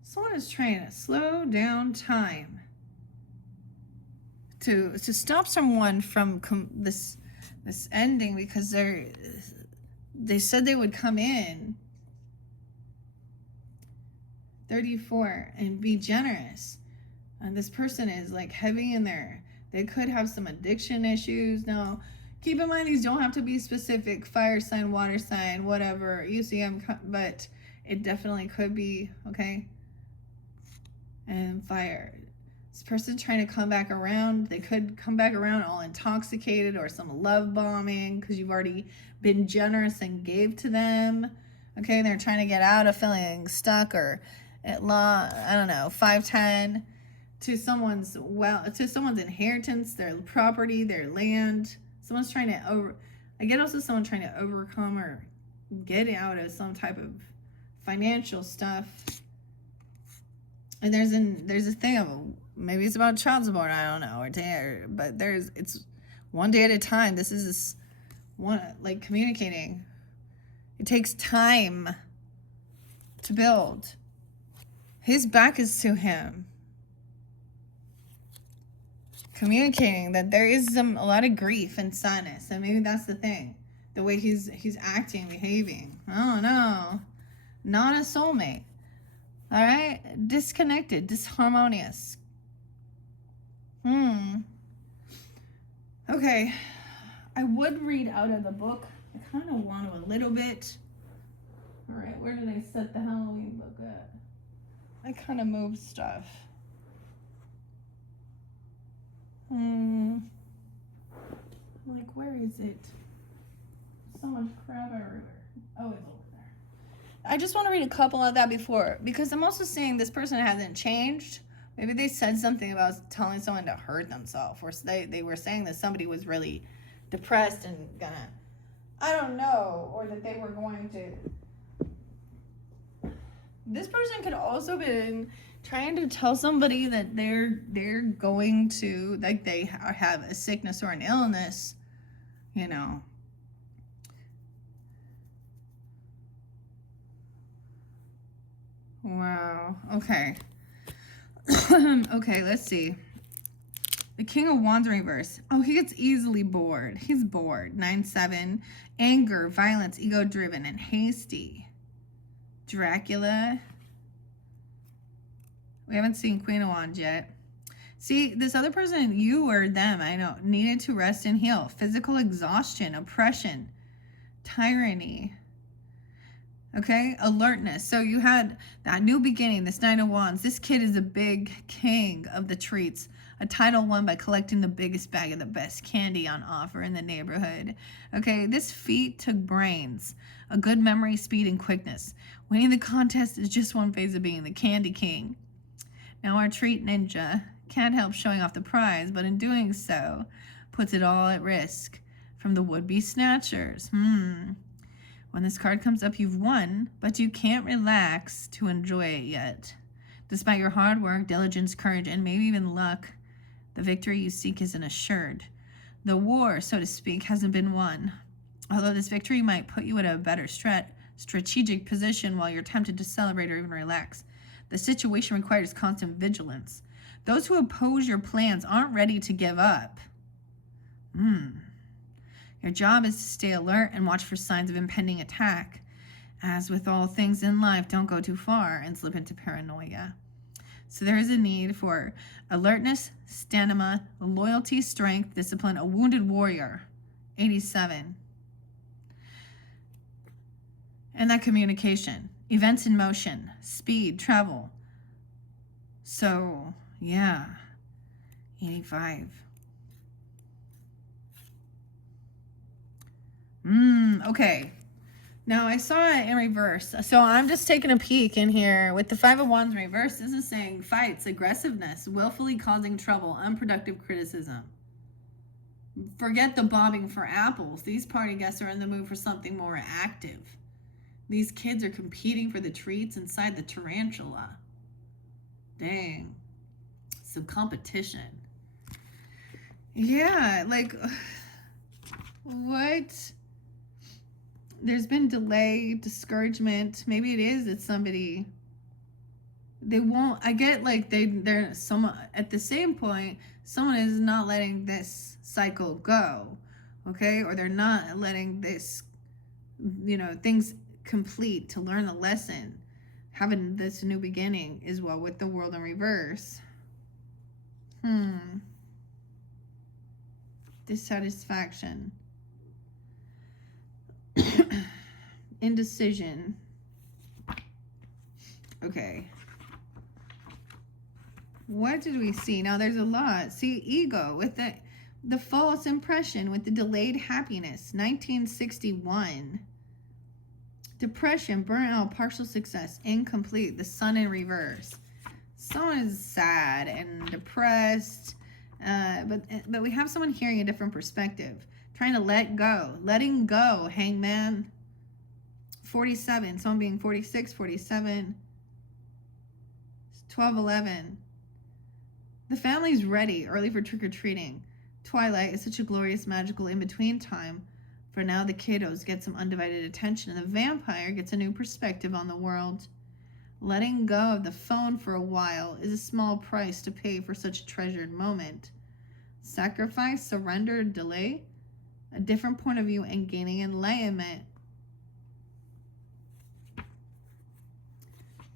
Someone is trying to slow down time to stop someone from this ending, because they said they would come in 34 and be generous. And this person is like heavy in there. They could have some addiction issues. Now, Keep in mind, these don't have to be specific fire sign, water sign, whatever. You see, but it definitely could be, okay? And fire. This person's trying to come back around. They could come back around all intoxicated or some love bombing because you've already been generous and gave to them. Okay, they're trying to get out of feeling stuck or at law, I don't know, 510 to someone's inheritance, their property, their land. Someone's trying to I get also someone trying to overcome or get out of some type of financial stuff. And there's a thing of maybe it's about child support, I don't know, but it's one day at a time. This is one, like, communicating. It takes time to build. His back is to him. Communicating that there is a lot of grief and sadness, and maybe that's the thing. The way he's acting, behaving. Oh no, not a soulmate. All right, disconnected, disharmonious. Okay, I would read out of the book. I kind of want to a little bit. All right, where did I set the Halloween book at? I kind of moved stuff. Like, where is it? So much crap everywhere. Oh, it's over there. I just want to read a couple of that before, because I'm also saying this person hasn't changed. Maybe they said something about telling someone to hurt themselves, or they were saying that somebody was really depressed and gonna, I don't know, or that they were going to. This person could also been trying to tell somebody that they're going to, like, they have a sickness or an illness, you know. Wow. Okay. Okay, let's see. The King of Wands reverse. Oh, he gets easily bored. He's bored. 9-7. Anger, violence, ego-driven, and hasty. Dracula. We haven't seen Queen of Wands yet. See, this other person, you or them, I know, needed to rest and heal. Physical exhaustion, oppression, tyranny. Okay, alertness. So you had that new beginning, this Nine of Wands. This kid is a big king of the treats. A title won by collecting the biggest bag of the best candy on offer in the neighborhood. Okay, this feat took brains, a good memory, speed, and quickness. Winning the contest is just one phase of being the candy king. Now our treat ninja can't help showing off the prize, but in doing so, puts it all at risk from the would-be snatchers. When this card comes up, you've won, but you can't relax to enjoy it yet. Despite your hard work, diligence, courage, and maybe even luck, the victory you seek isn't assured. The war, so to speak, hasn't been won. Although this victory might put you at a better strategic position while you're tempted to celebrate or even relax, the situation requires constant vigilance. Those who oppose your plans aren't ready to give up. Your job is to stay alert and watch for signs of impending attack. As with all things in life, don't go too far and slip into paranoia. So there is a need for alertness, stamina, loyalty, strength, discipline, a wounded warrior. 87. And that communication. Events in motion, speed, travel. So, yeah. 85. Okay. Now, I saw it in reverse. So I'm just taking a peek in here. With the Five of Wands in reverse, this is saying fights, aggressiveness, willfully causing trouble, unproductive criticism. Forget the bobbing for apples. These party guests are in the mood for something more active. These kids are competing for the treats inside the tarantula. Dang. Some competition. Yeah, like, what? There's been delay, discouragement. Maybe it's somebody. They won't. I get like they're someone at the same point. Someone is not letting this cycle go, okay, or they're not letting this, things complete to learn the lesson. Having this new beginning is well with the world in reverse. Dissatisfaction. indecision. Okay. What did we see? Now there's a lot. See, ego with the false impression, with the delayed happiness. 1961. Depression, burnout, partial success, incomplete. The sun in reverse. Someone is sad and depressed, but we have someone hearing a different perspective, trying to let go, letting go. Hangman. 47. Someone being 46, 47, 12, 11. The family's ready, early for trick-or-treating. Twilight is such a glorious, magical in-between time. For now, the kiddos get some undivided attention, and the vampire gets a new perspective on the world. Letting go of the phone for a while is a small price to pay for such a treasured moment. Sacrifice, surrender, delay, a different point of view, and gaining enlightenment.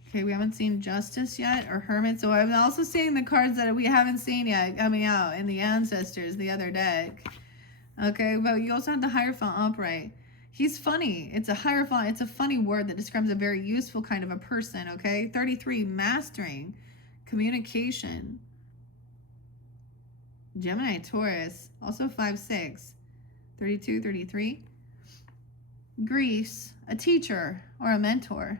Okay, we haven't seen Justice yet, or Hermit. So I'm also seeing the cards that we haven't seen yet coming out in the Ancestors, the other deck. Okay, but you also have the Hierophant upright. He's funny. It's a Hierophant. It's a funny word that describes a very useful kind of a person, okay? 33, mastering, communication. Gemini, Taurus, also 5-6. 32, 33. Greece, a teacher or a mentor.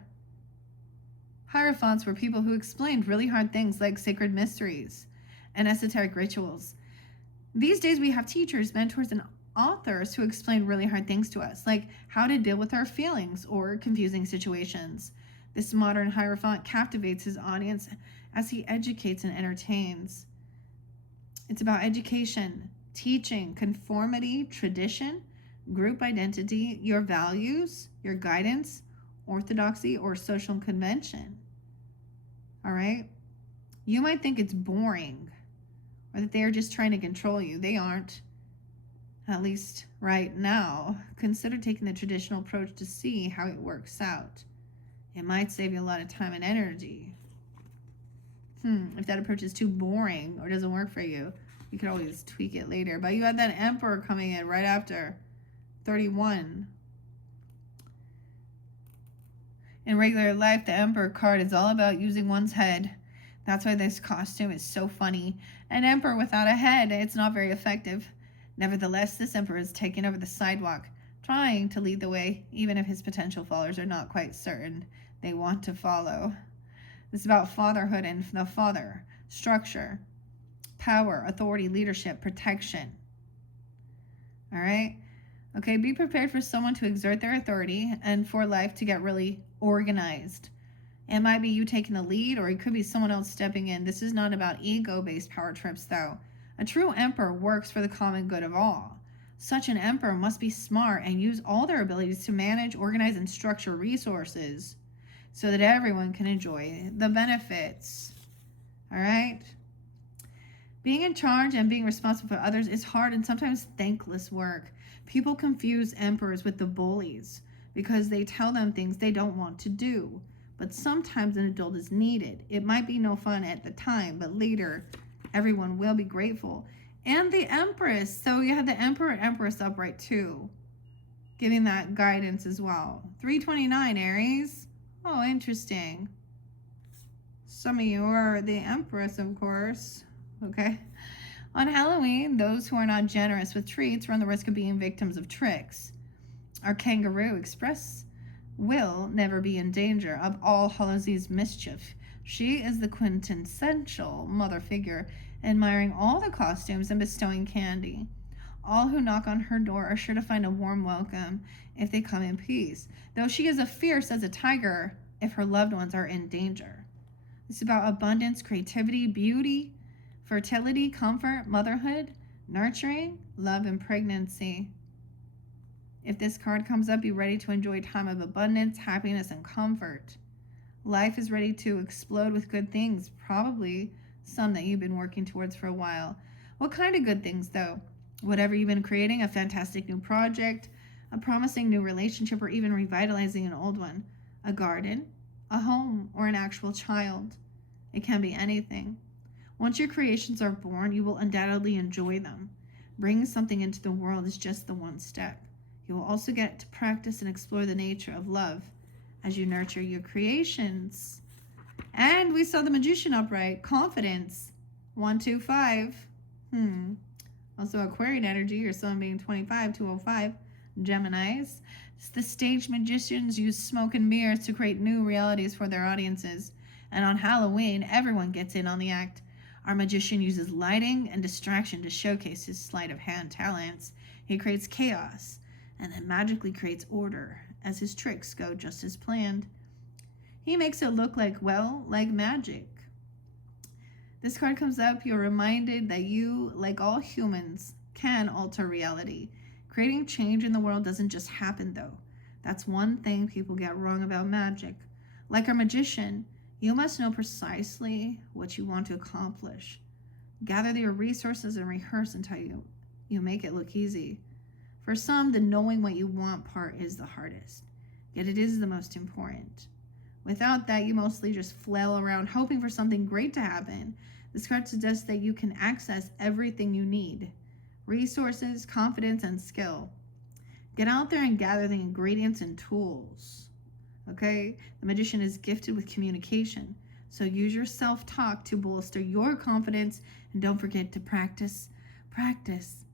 Hierophants were people who explained really hard things like sacred mysteries and esoteric rituals. These days we have teachers, mentors, and authors who explain really hard things to us, like how to deal with our feelings or confusing situations. This modern Hierophant captivates his audience as he educates and entertains. It's about education, teaching, conformity, tradition, group identity, your values, your guidance, orthodoxy, or social convention. All right? You might think it's boring or that they are just trying to control you. They aren't, at least right now. Consider taking the traditional approach to see how it works out. It might save you a lot of time and energy. If that approach is too boring or doesn't work for you, you could always tweak it later. But you had that Emperor coming in right after. 31. In regular life, the Emperor card is all about using one's head. That's why this costume is so funny. An Emperor without a head, it's not very effective. Nevertheless, this Emperor is taking over the sidewalk, trying to lead the way, even if his potential followers are not quite certain they want to follow. This is about fatherhood and the father, structure, power, authority, leadership, protection. All right? Okay, be prepared for someone to exert their authority and for life to get really organized. It might be you taking the lead, or it could be someone else stepping in. This is not about ego-based power trips, though. A true emperor works for the common good of all. Such an emperor must be smart and use all their abilities to manage, organize, and structure resources so that everyone can enjoy the benefits. All right? Being in charge and being responsible for others is hard and sometimes thankless work. People confuse emperors with the bullies because they tell them things they don't want to do. But sometimes an adult is needed. It might be no fun at the time, but later everyone will be grateful. And the Empress. So you have the Emperor and Empress upright too, giving that guidance as well. 329, Aries. Oh, interesting. Some of you are the Empress, of course. Okay. On Halloween, those who are not generous with treats run the risk of being victims of tricks. Our Kangaroo Express will never be in danger of All Hallows Eve's mischief. She is the quintessential mother figure, admiring all the costumes and bestowing candy. All who knock on her door are sure to find a warm welcome if they come in peace, though she is as fierce as a tiger if her loved ones are in danger. It's about abundance, creativity, beauty, fertility, comfort, motherhood, nurturing, love, and pregnancy. If this card comes up, be ready to enjoy a time of abundance, happiness, and comfort. Life is ready to explode with good things, probably some that you've been working towards for a while. What kind of good things, though? Whatever you've been creating, a fantastic new project, a promising new relationship, or even revitalizing an old one. A garden, a home, or an actual child. It can be anything. Once your creations are born, you will undoubtedly enjoy them. Bringing something into the world is just the one step. You will also get to practice and explore the nature of love as you nurture your creations. And we saw the Magician upright. Confidence. 1, 2, 5. Also Aquarian energy, your sun being 25, 205. Geminis. The stage magicians use smoke and mirrors to create new realities for their audiences. And on Halloween, everyone gets in on the act. Our magician uses lighting and distraction to showcase his sleight of hand talents. He creates chaos and then magically creates order as his tricks go just as planned. He makes it look like magic. This card comes up, you're reminded that you, like all humans, can alter reality. Creating change in the world doesn't just happen, though. That's one thing people get wrong about magic. Like our magician, you must know precisely what you want to accomplish. Gather your resources and rehearse until you make it look easy. For some, the knowing what you want part is the hardest, yet it is the most important. Without that, you mostly just flail around hoping for something great to happen. This card suggests that you can access everything you need. Resources, confidence, and skill. Get out there and gather the ingredients and tools. Okay? The magician is gifted with communication. So use your self-talk to bolster your confidence. And don't forget to practice, practice,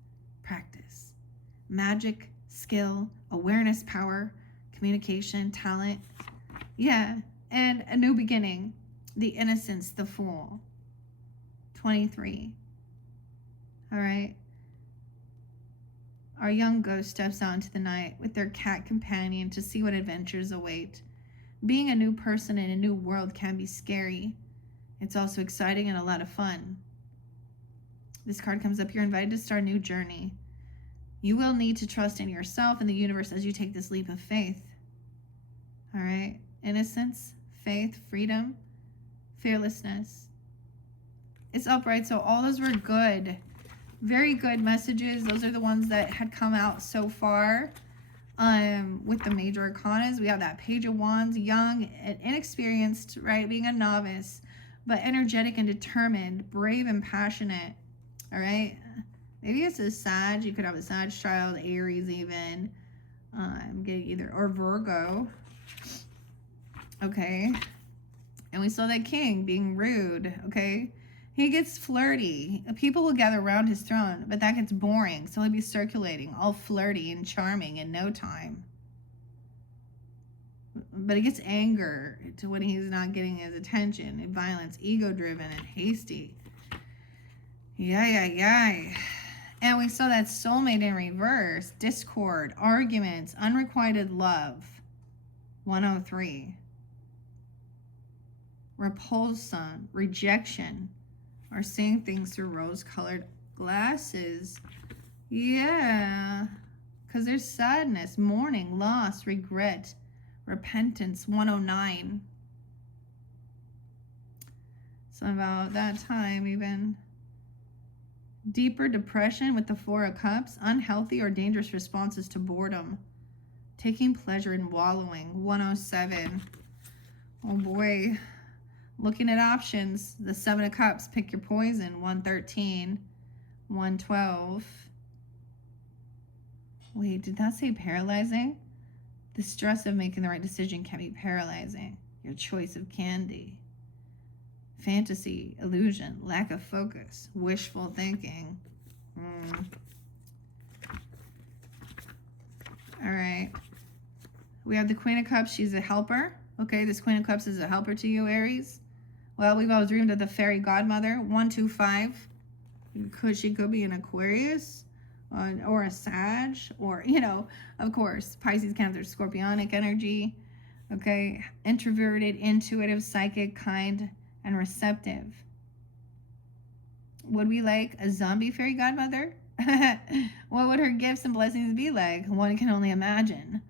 practice. Magic, skill, awareness, power, communication, talent. Yeah, and a new beginning. The innocence, the fool. 23. All right. Our young ghost steps out into the night with their cat companion to see what adventures await. Being a new person in a new world can be scary. It's also exciting and a lot of fun. This card comes up, you're invited to start a new journey. You will need to trust in yourself and the universe as you take this leap of faith. All right. Innocence, faith, freedom, fearlessness. It's upright, so all those were good. Very good messages. Those are the ones that had come out so far. With the major arcanas, we have that Page of Wands, young and inexperienced, right? Being a novice, but energetic and determined, brave and passionate. All right. Maybe it's a Sag. You could have a Sag child, Aries even. I'm getting either, or Virgo. Okay. And we saw that King being rude. Okay. He gets flirty. People will gather around his throne, but that gets boring. So he'll be circulating, all flirty and charming in no time. But it gets anger to when he's not getting his attention, and violence, ego-driven and hasty. Yay. And we saw that soulmate in reverse, discord, arguments, unrequited love. 103. Repulsion, rejection, or seeing things through rose-colored glasses. Yeah, because there's sadness, mourning, loss, regret, repentance. 109. So about that time even. Deeper depression with the Four of Cups, unhealthy or dangerous responses to boredom, taking pleasure in wallowing. 107. Oh boy. Looking at options, the Seven of Cups, pick your poison. 113. 112. Wait, did that say paralyzing? The stress of making the right decision can be paralyzing. Your choice of candy. Fantasy, illusion, lack of focus, wishful thinking. All right. We have the Queen of Cups. She's a helper. Okay, this Queen of Cups is a helper to you, Aries. Well, we've all dreamed of the fairy godmother. 125. She could be an Aquarius or a Sag, or, of course, Pisces, Cancer, Scorpionic energy. Okay, introverted, intuitive, psychic, kind, and receptive. Would we like a zombie fairy godmother? What would her gifts and blessings be like? One can only imagine.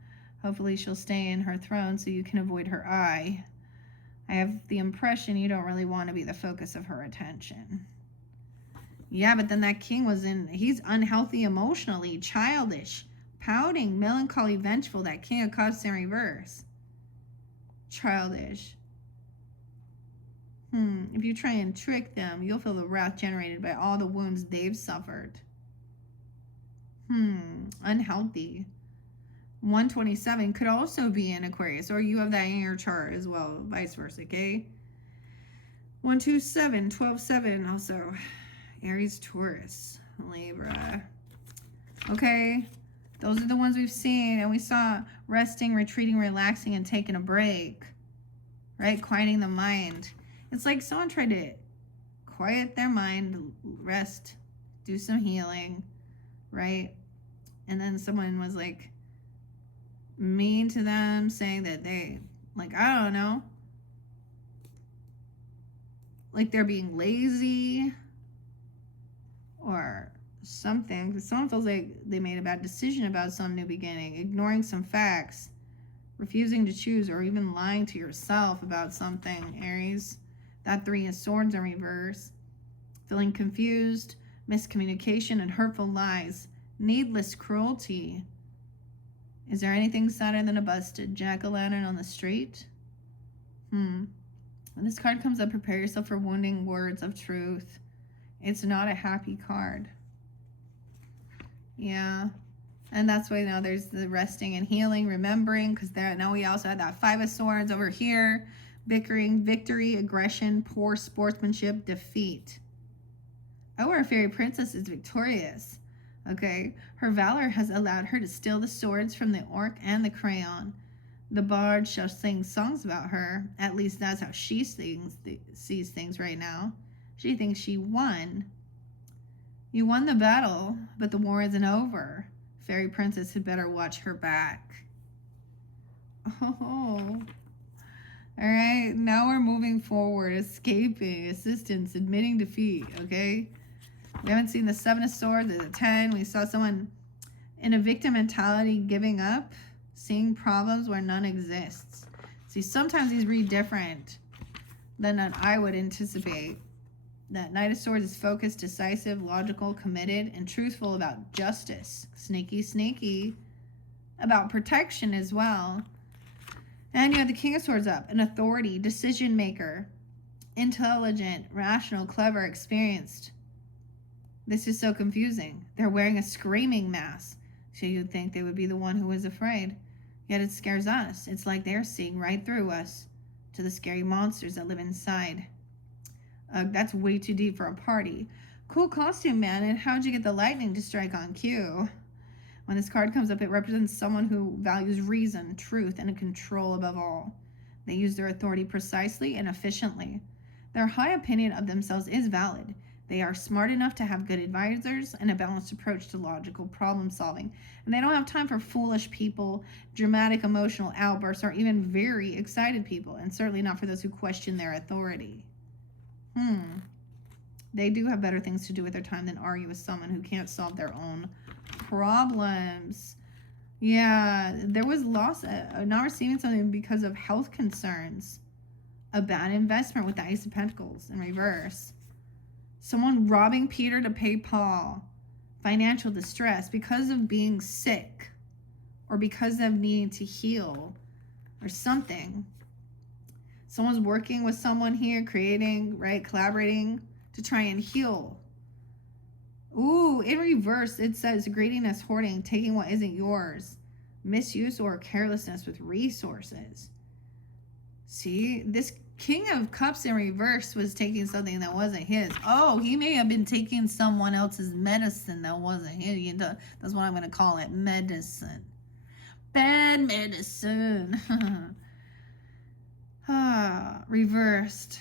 Hopefully she'll stay in her throne so you can avoid her eye. I have the impression you don't really want to be the focus of her attention. Yeah, but then that king he's unhealthy emotionally, childish, pouting, melancholy, vengeful. That King of Cups in reverse. Childish. If you try and trick them, you'll feel the wrath generated by all the wounds they've suffered. Unhealthy. 127 could also be in Aquarius, or you have that in your chart as well, vice versa, okay? 127, 12-7 also. Aries, Taurus, Libra. Okay, those are the ones we've seen, and we saw resting, retreating, relaxing, and taking a break, right? Quieting the mind. It's like someone tried to quiet their mind, rest, do some healing, right? And then someone was like mean to them, saying that they, like, I don't know, like they're being lazy or something. Someone feels like they made a bad decision about some new beginning, ignoring some facts, refusing to choose, or even lying to yourself about something, Aries. That 3 of Swords in reverse. Feeling confused, miscommunication, and hurtful lies. Needless cruelty. Is there anything sadder than a busted jack-o'-lantern on the street? When this card comes up, prepare yourself for wounding words of truth. It's not a happy card. Yeah. And that's why now there's the resting and healing, remembering, because there now we also had that 5 of Swords over here. Bickering, victory, aggression, poor sportsmanship, defeat. Oh, our fairy princess is victorious. Okay. Her valor has allowed her to steal the swords from the orc and the crayon. The bard shall sing songs about her. At least that's how she sees things right now. She thinks she won. You won the battle, but the war isn't over. Fairy princess had better watch her back. Oh. All right, now we're moving forward, escaping, assistance, admitting defeat, okay? We haven't seen the 7 of Swords, the 10. We saw someone in a victim mentality giving up, seeing problems where none exists. See, sometimes these read different than I would anticipate. That Knight of Swords is focused, decisive, logical, committed, and truthful about justice. Sneaky, sneaky. About protection as well. And you have the King of Swords up. An authority, decision maker. Intelligent, rational, clever, experienced. This is so confusing. They're wearing a screaming mask. So you'd think they would be the one who was afraid. Yet it scares us. It's like they're seeing right through us to the scary monsters that live inside. That's way too deep for a party. Cool costume, man. And how'd you get the lightning to strike on cue? When this card comes up, it represents someone who values reason, truth, and control above all. They use their authority precisely and efficiently. Their high opinion of themselves is valid. They are smart enough to have good advisors and a balanced approach to logical problem solving. And they don't have time for foolish people, dramatic emotional outbursts, or even very excited people. And certainly not for those who question their authority. They do have better things to do with their time than argue with someone who can't solve their own problems. Yeah, there was loss, not receiving something because of health concerns. A bad investment with the Ace of Pentacles in reverse. Someone robbing Peter to pay Paul. Financial distress because of being sick or because of needing to heal or something. Someone's working with someone here, creating, right, collaborating to try and heal. Ooh, in reverse, it says greediness, hoarding, taking what isn't yours, misuse or carelessness with resources. See, this King of Cups in reverse was taking something that wasn't his. Oh, he may have been taking someone else's medicine that wasn't his. That's what I'm going to call it, medicine. Bad medicine. Reversed.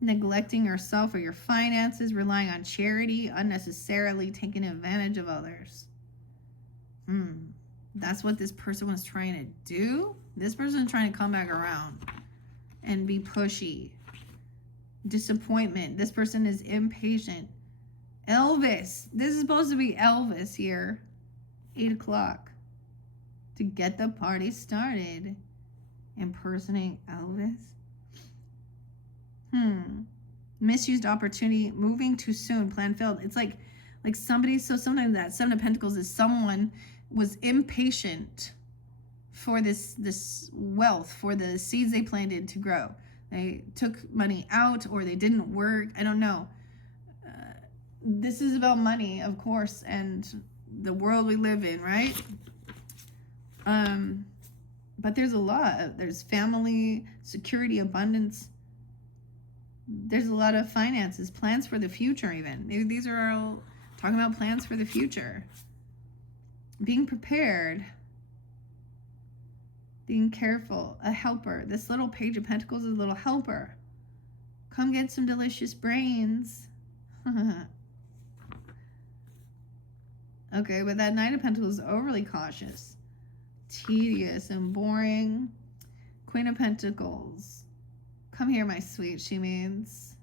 Neglecting yourself or your finances, relying on charity, unnecessarily taking advantage of others. That's what this person was trying to do. This person is trying to come back around and be pushy. Disappointment. This person is impatient. Elvis. This is supposed to be Elvis here. 8 o'clock. To get the party started. Impersonating Elvis. Misused opportunity. Moving too soon. Plan failed. It's like somebody, so sometimes that 7 of Pentacles is someone was impatient for this wealth, for the seeds they planted to grow. They took money out or they didn't work. I don't know. This is about money, of course, and the world we live in, right? But there's a lot. There's family, security, abundance. There's a lot of finances, plans for the future even. Maybe these are all talking about plans for the future. Being prepared. Being careful. A helper. This little Page of Pentacles is a little helper. Come get some delicious brains. Okay, but that Knight of Pentacles is overly cautious. Tedious and boring. Queen of Pentacles. Come here, my sweet, she means.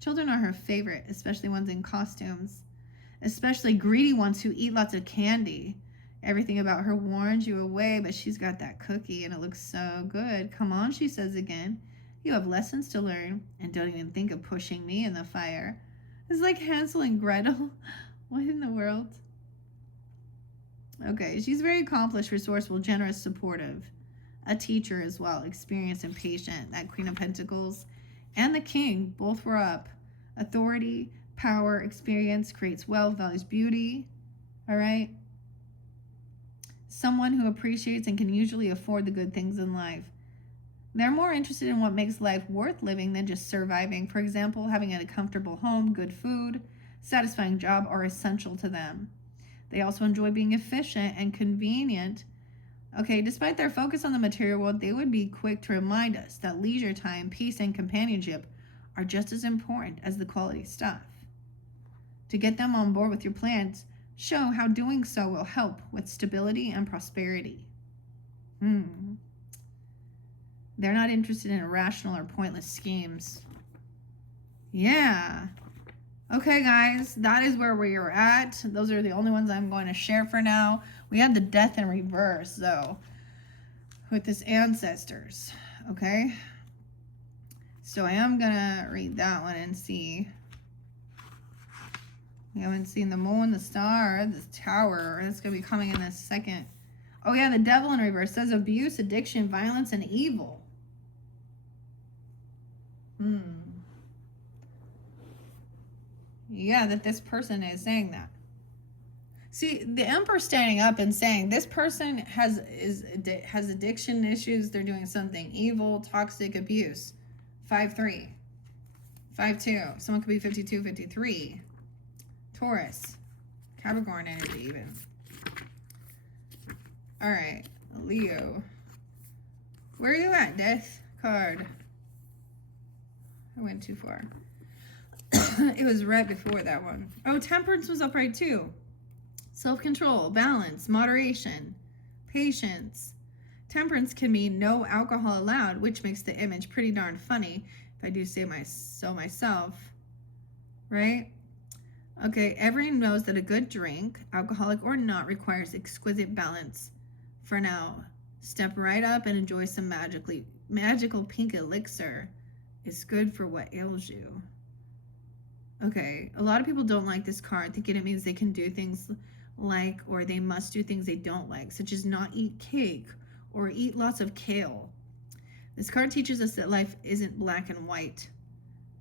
Children are her favorite, especially ones in costumes. Especially greedy ones who eat lots of candy. Everything about her warns you away, but she's got that cookie and it looks so good. Come on, she says again. You have lessons to learn, and don't even think of pushing me in the fire. It's like Hansel and Gretel. What in the world? Okay, she's very accomplished, resourceful, generous, supportive. A teacher as well, experienced and patient. That Queen of Pentacles and the King both were up. Authority, power, experience, creates wealth, values beauty. All right? Someone who appreciates and can usually afford the good things in life. They're more interested in what makes life worth living than just surviving. For example, having a comfortable home, good food, satisfying job are essential to them. They also enjoy being efficient and convenient. Okay, despite their focus on the material world, they would be quick to remind us that leisure time, peace, and companionship are just as important as the quality stuff. To get them on board with your plans, show how doing so will help with stability and prosperity. They're not interested in irrational or pointless schemes. Yeah. Okay, guys, that is where we are at. Those are the only ones I'm going to share for now. We had the Death in reverse, though, with this Ancestors, okay? So I am going to read that one and see. We haven't seen the Moon, the Star, the Tower. That's going to be coming in a second. Oh, yeah, the Devil in reverse says abuse, addiction, violence, and evil. Yeah, that this person is saying that. See, the Emperor standing up and saying this person has addiction issues. They're doing something evil, toxic, abuse. 5-3. 5-2. Someone could be 52, 53. Taurus. Capricorn energy even. All right. Leo. Where are you at, Death card? I went too far. It was right before that one. Oh, Temperance was upright too. Self-control, balance, moderation, patience. Temperance can mean no alcohol allowed, which makes the image pretty darn funny, if I do say so myself. Right? Okay, everyone knows that a good drink, alcoholic or not, requires exquisite balance. For now, step right up and enjoy some magical pink elixir. It's good for what ails you. Okay, a lot of people don't like this card, thinking it means they can do things like, or they must do things they don't like, such as not eat cake or eat lots of kale. This card teaches us that life isn't black and white.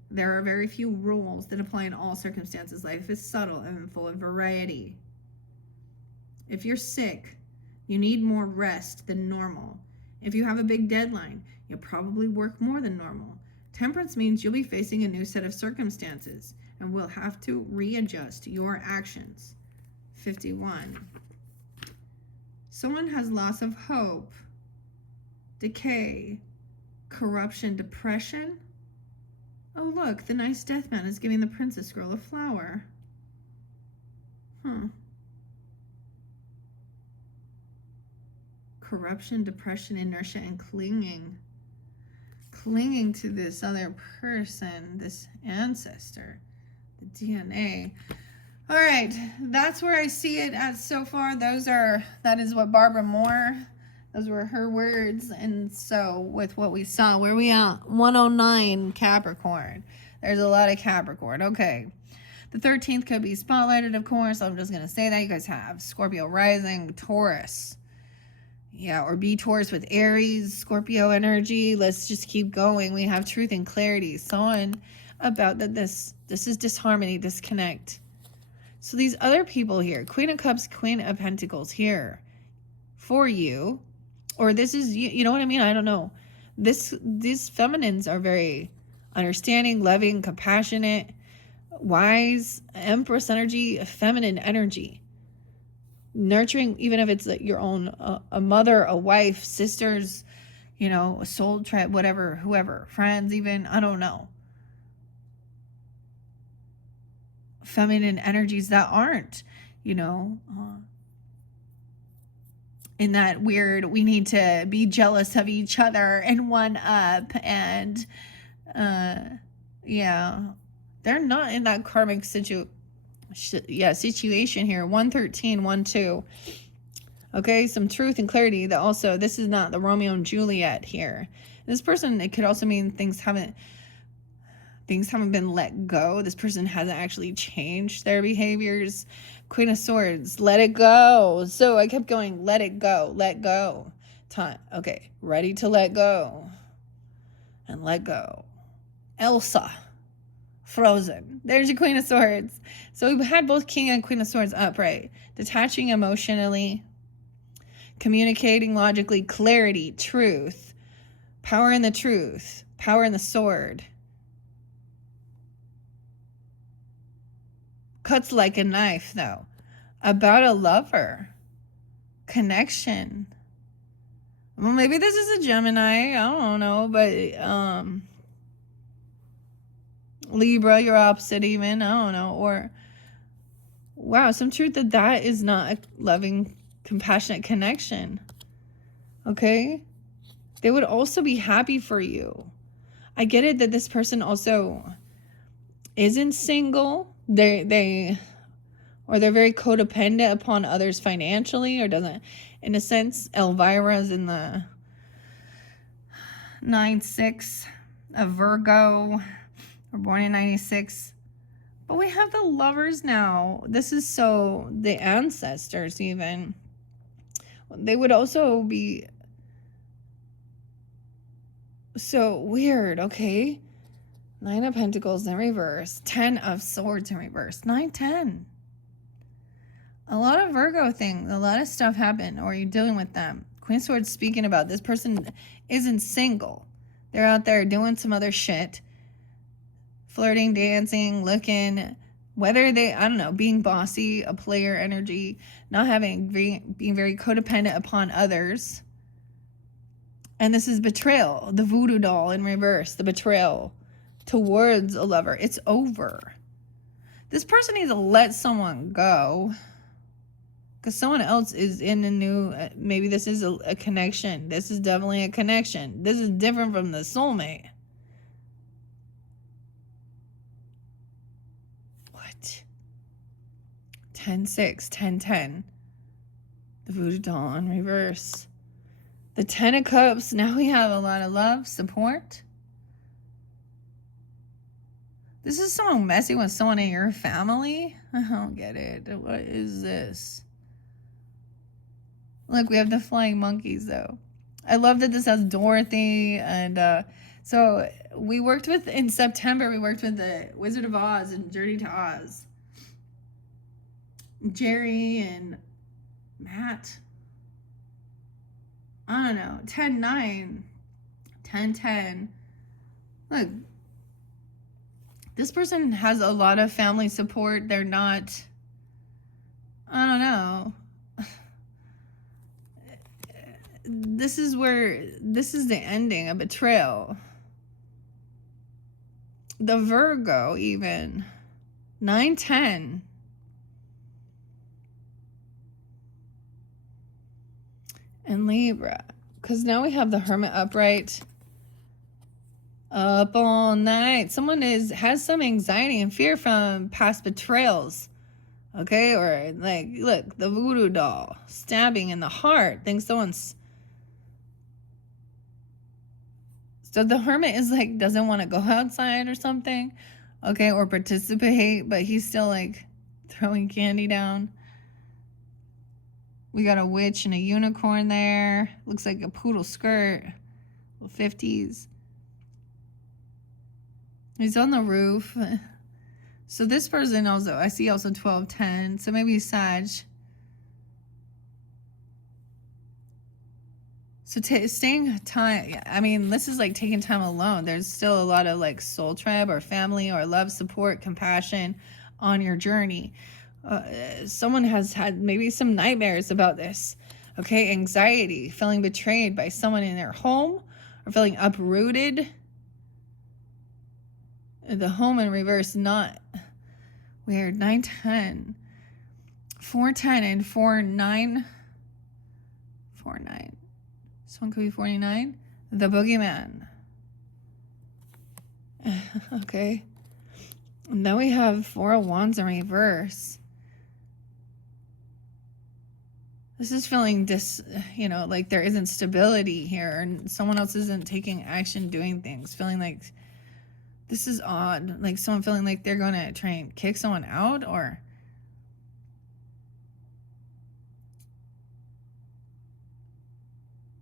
There are very few rules that apply in all circumstances. Life is subtle and full of variety. If you're sick, you need more rest than normal. If you have a big deadline, you'll probably work more than normal. Temperance means you'll be facing a new set of circumstances and will have to readjust your actions. 51. Someone has loss of hope, decay, corruption, depression. Oh, look, the nice death man is giving the princess girl a flower. Corruption, depression, inertia, and clinging. Clinging to this other person, this ancestor, the DNA. All right, that's where I see it at so far. That is what Barbara Moore, those were her words. And so with what we saw, where we at? 109 Capricorn. There's a lot of Capricorn. Okay. The 13th could be spotlighted, of course. I'm just going to say that. You guys have Scorpio rising, Taurus. Yeah, or be Taurus with Aries, Scorpio energy. Let's just keep going. We have truth and clarity. Someone about that this is disharmony, disconnect. So these other people here, Queen of Cups, Queen of Pentacles here. for you, or this is, you know what I mean? I don't know. These feminines are very understanding, loving, compassionate, wise, Empress energy, feminine energy, nurturing, even if it's your own, a mother, a wife, sisters, you know, a soul tribe, whatever, whoever, friends, even, I don't know. Feminine energies that aren't, you know, in that weird, we need to be jealous of each other and one up, and yeah, they're not in that karmic situation here. 113, 1-2. Okay, some truth and clarity that also, this is not the Romeo and Juliet here. This person, it could also mean things haven't been let go. This person hasn't actually changed their behaviors. Queen of Swords, let it go. So I kept going, let it go, let go. Time. Okay, ready to let go. And let go. Elsa, Frozen. There's your Queen of Swords. So we had both King and Queen of Swords upright. Detaching emotionally, communicating logically, clarity, truth, power in the truth, power in the sword. Cuts like a knife, though. About a lover. Connection. Well, maybe this is a Gemini. I don't know, but Libra, your opposite even. I don't know. Or, wow, some truth that is not a loving, compassionate connection. Okay? They would also be happy for you. I get it that this person also isn't single. They're very codependent upon others financially, or doesn't, in a sense. Elvira's in the 9-6 of Virgo. We're born in 96. But we have the Lovers now. This is so, the ancestors even. They would also be so weird, okay? 9 of Pentacles in reverse. 10 of Swords in reverse. 9-10. A lot of Virgo things. A lot of stuff happened, or you're dealing with them. Queen of Swords speaking about this person isn't single. They're out there doing some other shit. Flirting, dancing, looking. Whether they, I don't know, being bossy, a player energy, not being very codependent upon others. And this is betrayal. The voodoo doll in reverse. The betrayal towards a lover. It's over. This person needs to let someone go, because someone else is in a new, maybe this is a connection. This is definitely a connection. This is different from the soulmate. What? 10-6, 10-10. The voodoo doll in reverse. The 10 of Cups. Now we have a lot of love, support. This is someone messing with someone in your family? I don't get it. What is this? Look, we have the flying monkeys, though. I love that this has Dorothy. And so we worked with, in September, we worked with the Wizard of Oz and Journey to Oz. Jerry and Matt. I don't know. 10-9. 10-10. Look. This person has a lot of family support. They're not, I don't know. This is the ending, a betrayal. The Virgo even. 9-10. And Libra. Because now we have the Hermit upright. Up all night. Someone has some anxiety and fear from past betrayals. Okay? Or like, look, the voodoo doll. Stabbing in the heart. Thinks someone's... So the Hermit is like, doesn't want to go outside or something. Okay? Or participate. But he's still like throwing candy down. We got a witch and a unicorn there. Looks like a poodle skirt. 50s. He's on the roof. So this person also, I see also 12-10. So maybe Sag. So staying time, I mean, this is like taking time alone. There's still a lot of like soul tribe or family or love, support, compassion on your journey. Someone has had maybe some nightmares about this. Okay, anxiety, feeling betrayed by someone in their home or feeling uprooted. The home in reverse, not weird. 910, 410, and 49. 49. This one could be 49. The boogeyman. Okay. And then we have 4 of Wands in reverse. This is feeling like there isn't stability here and someone else isn't taking action, doing things, feeling like this is odd. Like someone feeling like they're going to try and kick someone out or...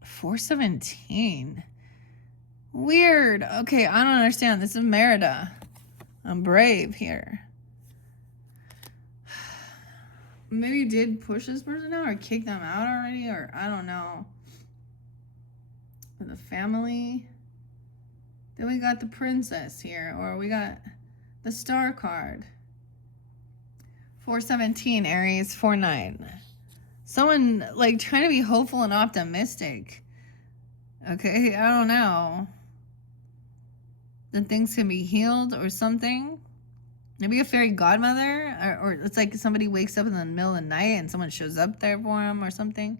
417. Weird. Okay, I don't understand. This is Merida. I'm brave here. Maybe you did push this person out or kick them out already, or I don't know. The family. Then we got the princess here, or we got the star card. 417, Aries, 49. Someone like trying to be hopeful and optimistic. Okay, I don't know. That things can be healed or something. Maybe a fairy godmother, or it's like somebody wakes up in the middle of the night and someone shows up there for him or something.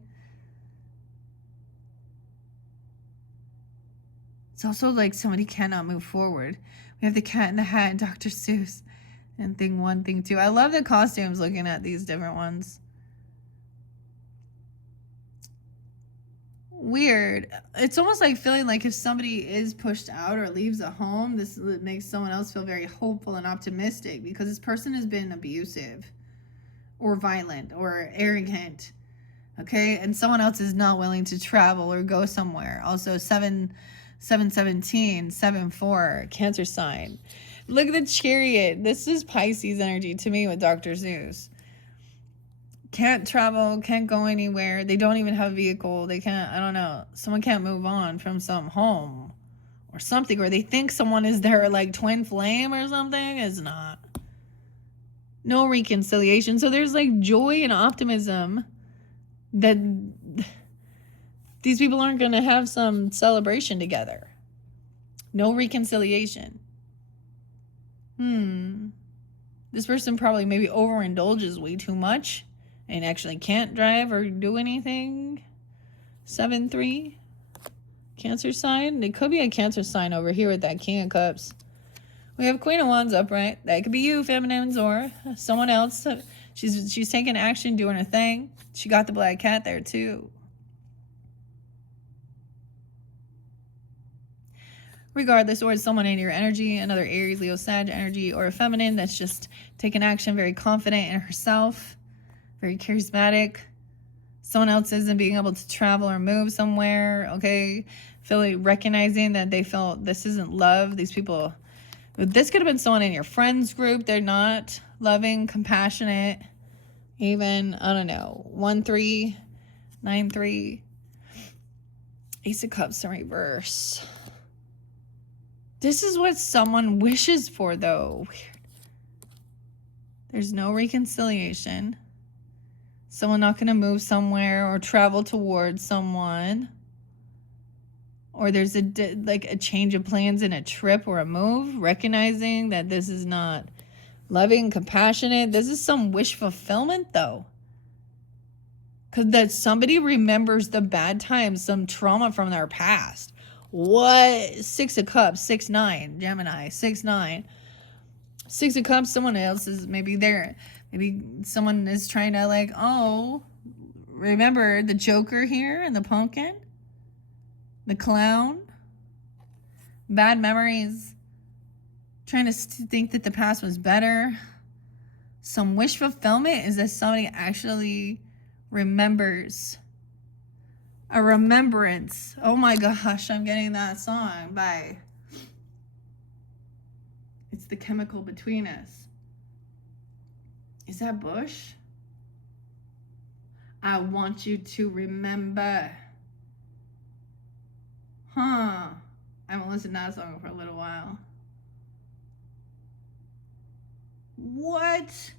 It's also like somebody cannot move forward. We have the Cat in the Hat and Dr. Seuss and thing 1, thing 2. I love the costumes looking at these different ones. Weird. It's almost like feeling like if somebody is pushed out or leaves a home, this makes someone else feel very hopeful and optimistic because this person has been abusive or violent or arrogant. Okay, and someone else is not willing to travel or go somewhere. Also 717, 74, Cancer sign. Look at the Chariot. This is Pisces energy to me with Dr. Seuss. Can't travel, can't go anywhere. They don't even have a vehicle. They can't, I don't know. Someone can't move on from some home or something, or they think someone is their like twin flame or something. It's not. No reconciliation. So there's like joy and optimism that these people aren't going to have some celebration together. No reconciliation. This person probably maybe overindulges way too much and actually can't drive or do anything. 7-3. Cancer sign. It could be a Cancer sign over here with that King of Cups. We have Queen of Wands upright. That could be you, feminines, or someone else. She's taking action, doing her thing. She got the black cat there too. Regardless, or it's someone in your energy, another Aries, Leo, Sag energy, or a feminine that's just taking action, very confident in herself, very charismatic. Someone else isn't being able to travel or move somewhere, okay? Recognizing that they felt this isn't love. These people, this could have been someone in your friends group. They're not loving, compassionate, even, I don't know, 1-3, 9-3. Ace of Cups in reverse. This is what someone wishes for, though. Weird. There's no reconciliation. Someone not going to move somewhere or travel towards someone. Or there's a change of plans in a trip or a move. Recognizing that this is not loving, compassionate. This is some wish fulfillment, though. Because that somebody remembers the bad times, some trauma from their past. What? 6 of Cups, 6-9, Gemini, 6-9. 6 of Cups, someone else is maybe there. Maybe someone is trying to like, oh, remember the Joker here and the pumpkin? The clown? Bad memories. Trying to think that the past was better. Some wish fulfillment is that somebody actually remembers. A remembrance. Oh my gosh, I'm getting that song by... It's The Chemical Between Us. Is that Bush? I want you to remember. I haven't listened to that song for a little while. What?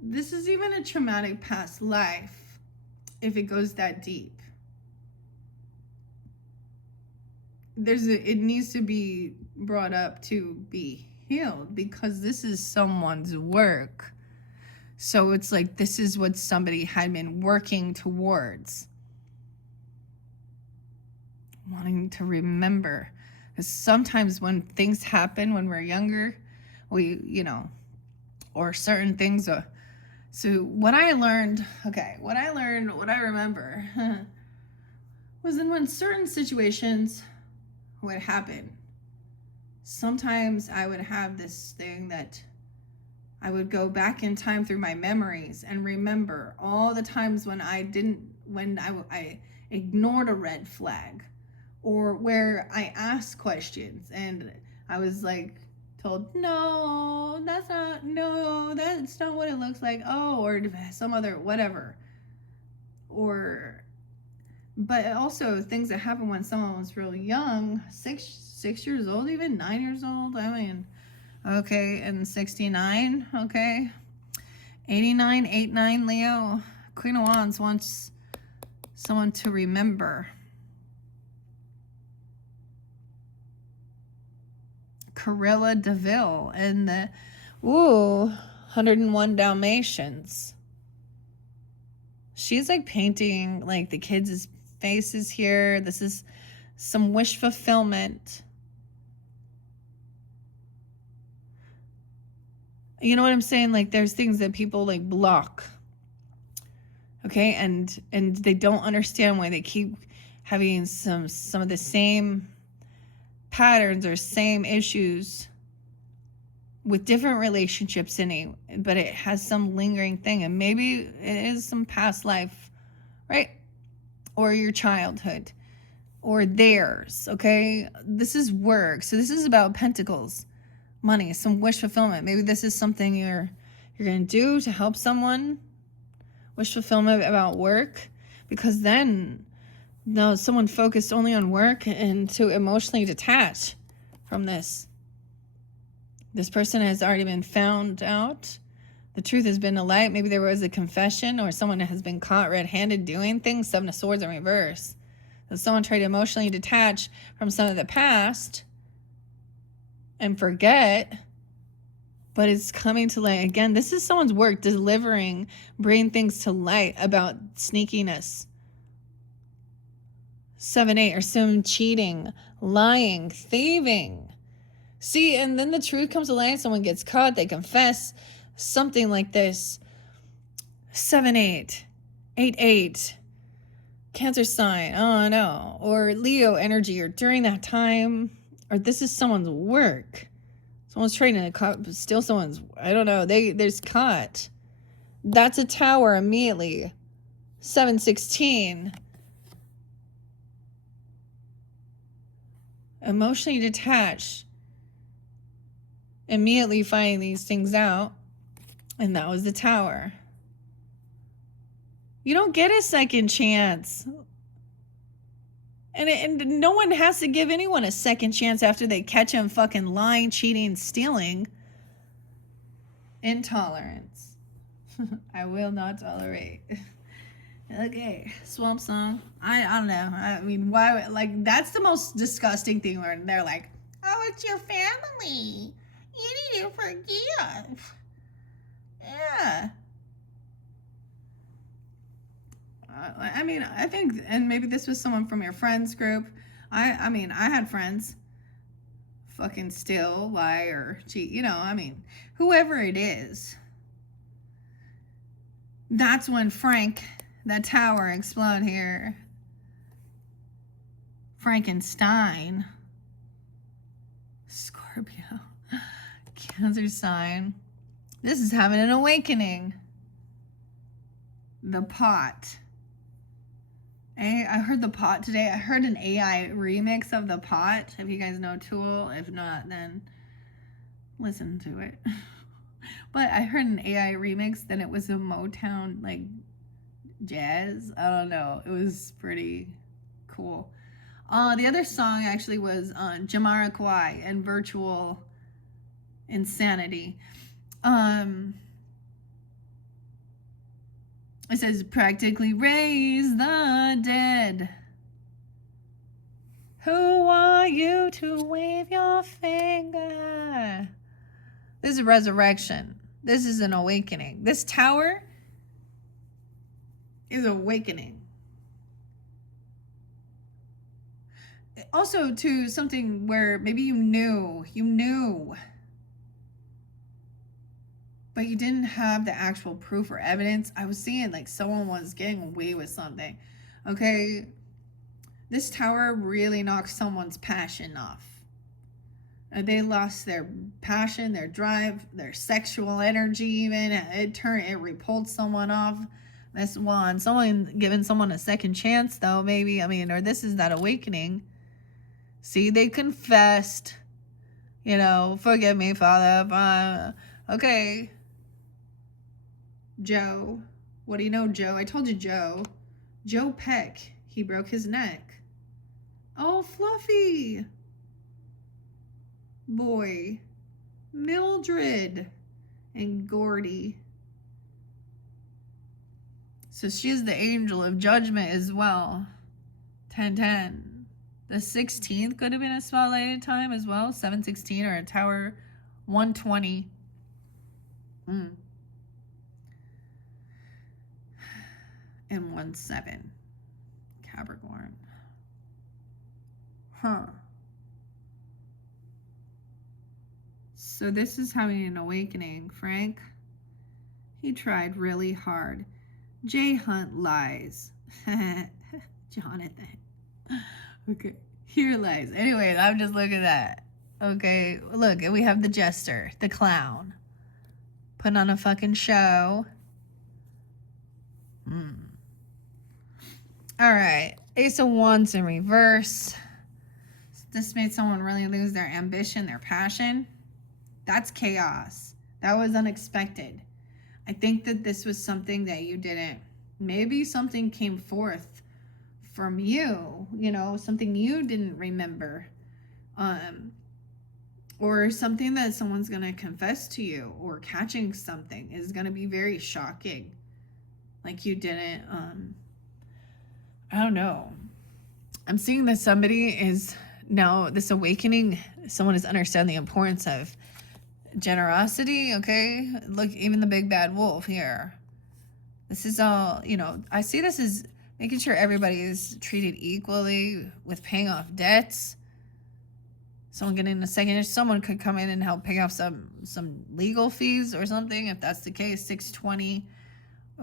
This is even a traumatic past life if it goes that deep. It needs to be brought up to be healed, because this is someone's work. So it's like, this is what somebody had been working towards, wanting to remember. Because sometimes when things happen when we're younger, we, or certain things. So what I remember was then when certain situations would happen, sometimes I would have this thing that I would go back in time through my memories and remember all the times when I ignored a red flag, or where I asked questions and I was like told, no, that's not what it looks like. Oh, or some other whatever. But also things that happen when someone was real young, 6 years old, even 9 years old. I mean, okay, and 69, okay. 89, 89, Leo. Queen of Wands wants someone to remember. Corilla DeVille and the 101 Dalmatians. She's like painting like the kids' faces here. This is some wish fulfillment. You know what I'm saying? Like, there's things that people like block. Okay, and they don't understand why they keep having some of the same patterns or same issues with different relationships in it, but it has some lingering thing, and maybe it is some past life, right? Or your childhood, or theirs, okay? This is work. So this is about pentacles, money, some wish fulfillment. Maybe this is something you're going to do to help someone. Wish fulfillment about work, because then someone focused only on work and to emotionally detach from this. This person has already been found out. The truth has been a light. Maybe there was a confession, or someone has been caught red-handed doing things. 7 of Swords in reverse. So someone tried to emotionally detach from some of the past and forget, but it's coming to light again. This is someone's work, delivering, bringing things to light about sneakiness. 7, 8, or some cheating, lying, thieving. See, and then the truth comes to light. Someone gets caught, they confess, something like this. 7, 8, 8, 8. Cancer sign, oh no. Or Leo energy, or during that time. Or this is someone's work. Someone's trying to steal someone's, I don't know, there's caught. That's a Tower immediately. 7, 16. Emotionally detached. Immediately finding these things out. And that was the Tower. You don't get a second chance. And no one has to give anyone a second chance after they catch them fucking lying, cheating, stealing. Intolerance. I will not tolerate. Okay, Swamp Song. I don't know. I mean, why? Like, that's the most disgusting thing where they're like, oh, it's your family. You need to forgive. Yeah. I mean, I think, and maybe this was someone from your friends group. I mean, I had friends fucking steal, lie, or cheat. I mean, whoever it is. That's when that Tower explode here. Frankenstein. Scorpio. Cancer sign. This is having an awakening. The Pot. I heard The Pot today. I heard an AI remix of The Pot. If you guys know Tool. If not, then listen to it. But I heard an AI remix. Then it was a Motown, like, jazz. I don't know. It was pretty cool. The other song actually was Jamiroquai and Virtual Insanity. It says practically raise the dead. Who are you to wave your finger? This is a resurrection. This is an awakening. This tower is awakening. Also to something where maybe you knew, but you didn't have the actual proof or evidence. I was seeing like someone was getting away with something. Okay, this tower really knocked someone's passion off. They lost their passion, their drive, their sexual energy even. It repelled someone off. This one, someone giving someone a second chance though, maybe. I mean, or this is that awakening. See, they confessed, you know, forgive me, Father. Okay. Joe. What do you know, Joe? I told you, Joe. Joe Peck. He broke his neck. Oh, Fluffy. Boy. Mildred. And Gordy. So she's the angel of judgment as well. 10-10. The 16th could have been a spotlighted time as well. 716 or a tower 120. And 17. Capricorn. Huh. So this is having an awakening. Frank, he tried really hard. Jay Hunt lies. Jonathan. Okay. Here lies. Anyway, I'm just looking at that. Okay. Look, we have the jester, the clown. Putting on a fucking show. Alright. Ace of Wands in reverse. This made someone really lose their ambition, their passion. That's chaos. That was unexpected. I think that this was something that you didn't. Maybe something came forth from you, you know, something you didn't remember. Or something that someone's going to confess to you, or catching something is going to be very shocking. Like you didn't, I don't know. I'm seeing that somebody is now, this awakening, someone is understanding the importance of generosity, okay? Look, even the big bad wolf here. This is all, you know, I see this as making sure everybody is treated equally with paying off debts. Someone getting a second, someone could come in and help pay off some legal fees or something, if that's the case. 620,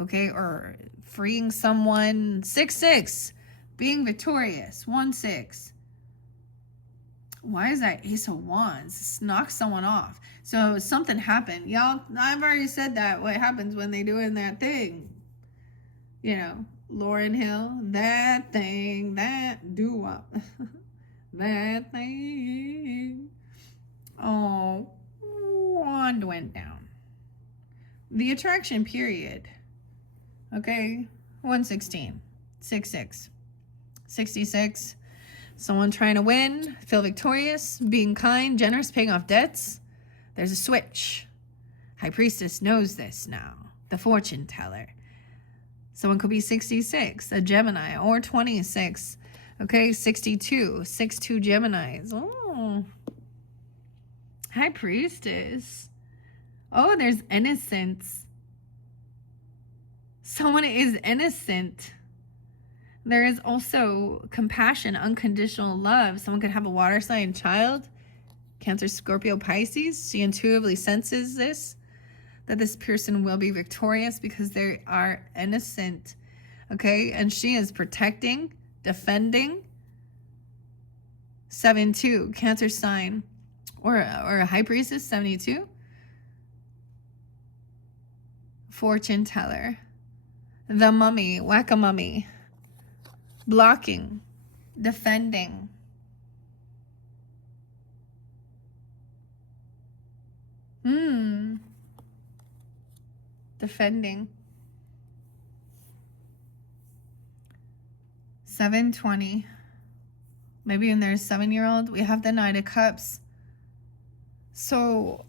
okay? Or freeing someone. 6-6, being victorious. 1-6. Why is that Ace of Wands? This knocks someone off. So something happened. Y'all, I've already said that. What happens when they doing that thing? You know, Lauryn Hill, that thing, that doo-wop. That thing. Oh, wand went down. The attraction period. Okay, 116, 6-6, 66. Someone trying to win, feel victorious, being kind, generous, paying off debts. There's a switch. High Priestess knows this now. The fortune teller. Someone could be 66, a Gemini, or 26. Okay, 62, 6-2 Geminis. Oh, High Priestess. Oh, there's innocence. Someone is innocent. There is also compassion, unconditional love. Someone could have a water sign child. Cancer, Scorpio, Pisces. She intuitively senses this, that this person will be victorious because they are innocent. Okay, and she is protecting, defending. 7-2, Cancer sign, or a High Priestess. 72, fortune teller. The Mummy, Whack-a-Mummy. Blocking, defending. Defending. 720. Maybe in their 7-year-old. We have the Knight of Cups. So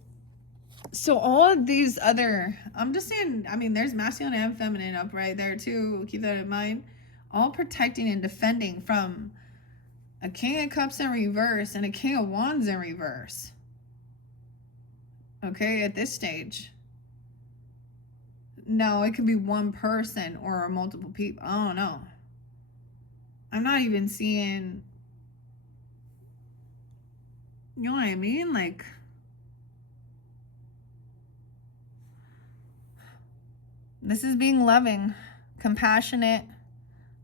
all of these other, I'm just saying, I mean, there's masculine and feminine up right there too. Keep that in mind. All protecting and defending from a King of Cups in reverse and a King of Wands in reverse. Okay, at this stage. No, it could be one person or multiple people. I don't know. I'm not even seeing, you know what I mean? Like, this is being loving, compassionate,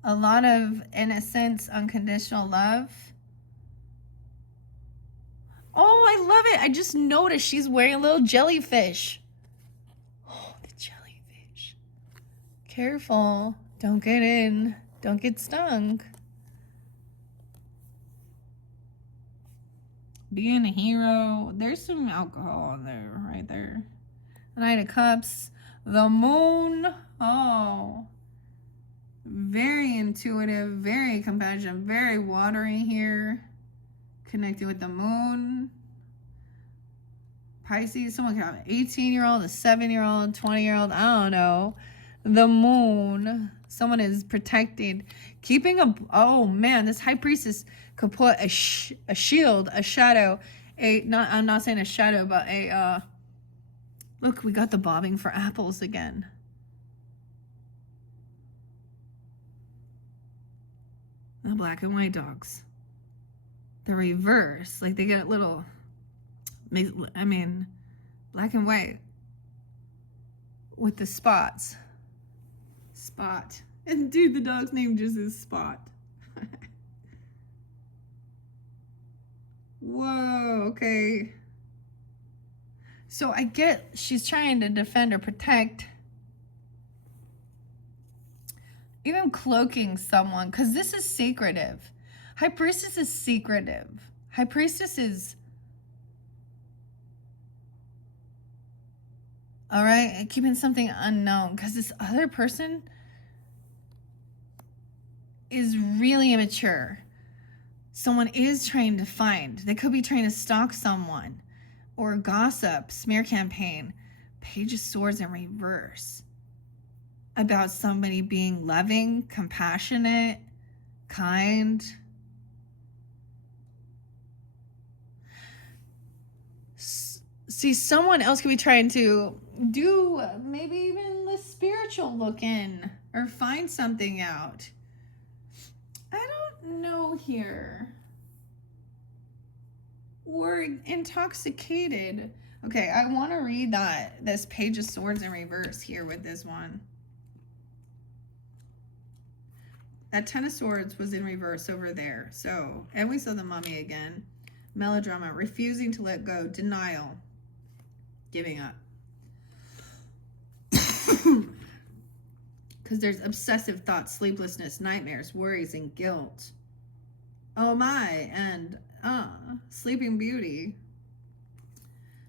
a lot of innocence, unconditional love. Oh, I love it. I just noticed she's wearing a little jellyfish. Oh, the jellyfish. Careful. Don't get in. Don't get stung. Being a hero. There's some alcohol in there, right there. Knight of Cups. The Moon. Oh. Very intuitive, very compassionate, very watery here. Connected with the Moon. Pisces, someone can have an 18-year-old, a 7-year-old, 20-year-old, I don't know. The Moon. Someone is protected. Keeping a, oh man, this High Priestess could put a shield, a shadow, I'm not saying a shadow, but look, we got the bobbing for apples again. The black and white dogs. The reverse, like they get a little, I mean, black and white with the spots. Spot. And dude, the dog's name just is Spot. Whoa, okay. So I get she's trying to defend or protect. Even cloaking someone, because this is secretive. High Priestess is secretive. High Priestess is, all right, keeping something unknown, because this other person is really immature. Someone is trying to find. They could be trying to stalk someone or gossip, smear campaign. Page of Swords in reverse. About somebody being loving, compassionate, kind. See, someone else could be trying to do maybe even the spiritual look in or find something out. I don't know here. Or intoxicated. Okay, I want to read this Page of Swords in reverse here with this one. That Ten of Swords was in reverse over there. So, and we saw the Mummy again. Melodrama, refusing to let go, denial, giving up. Because there's obsessive thoughts, sleeplessness, nightmares, worries, and guilt. Oh my, and Sleeping Beauty.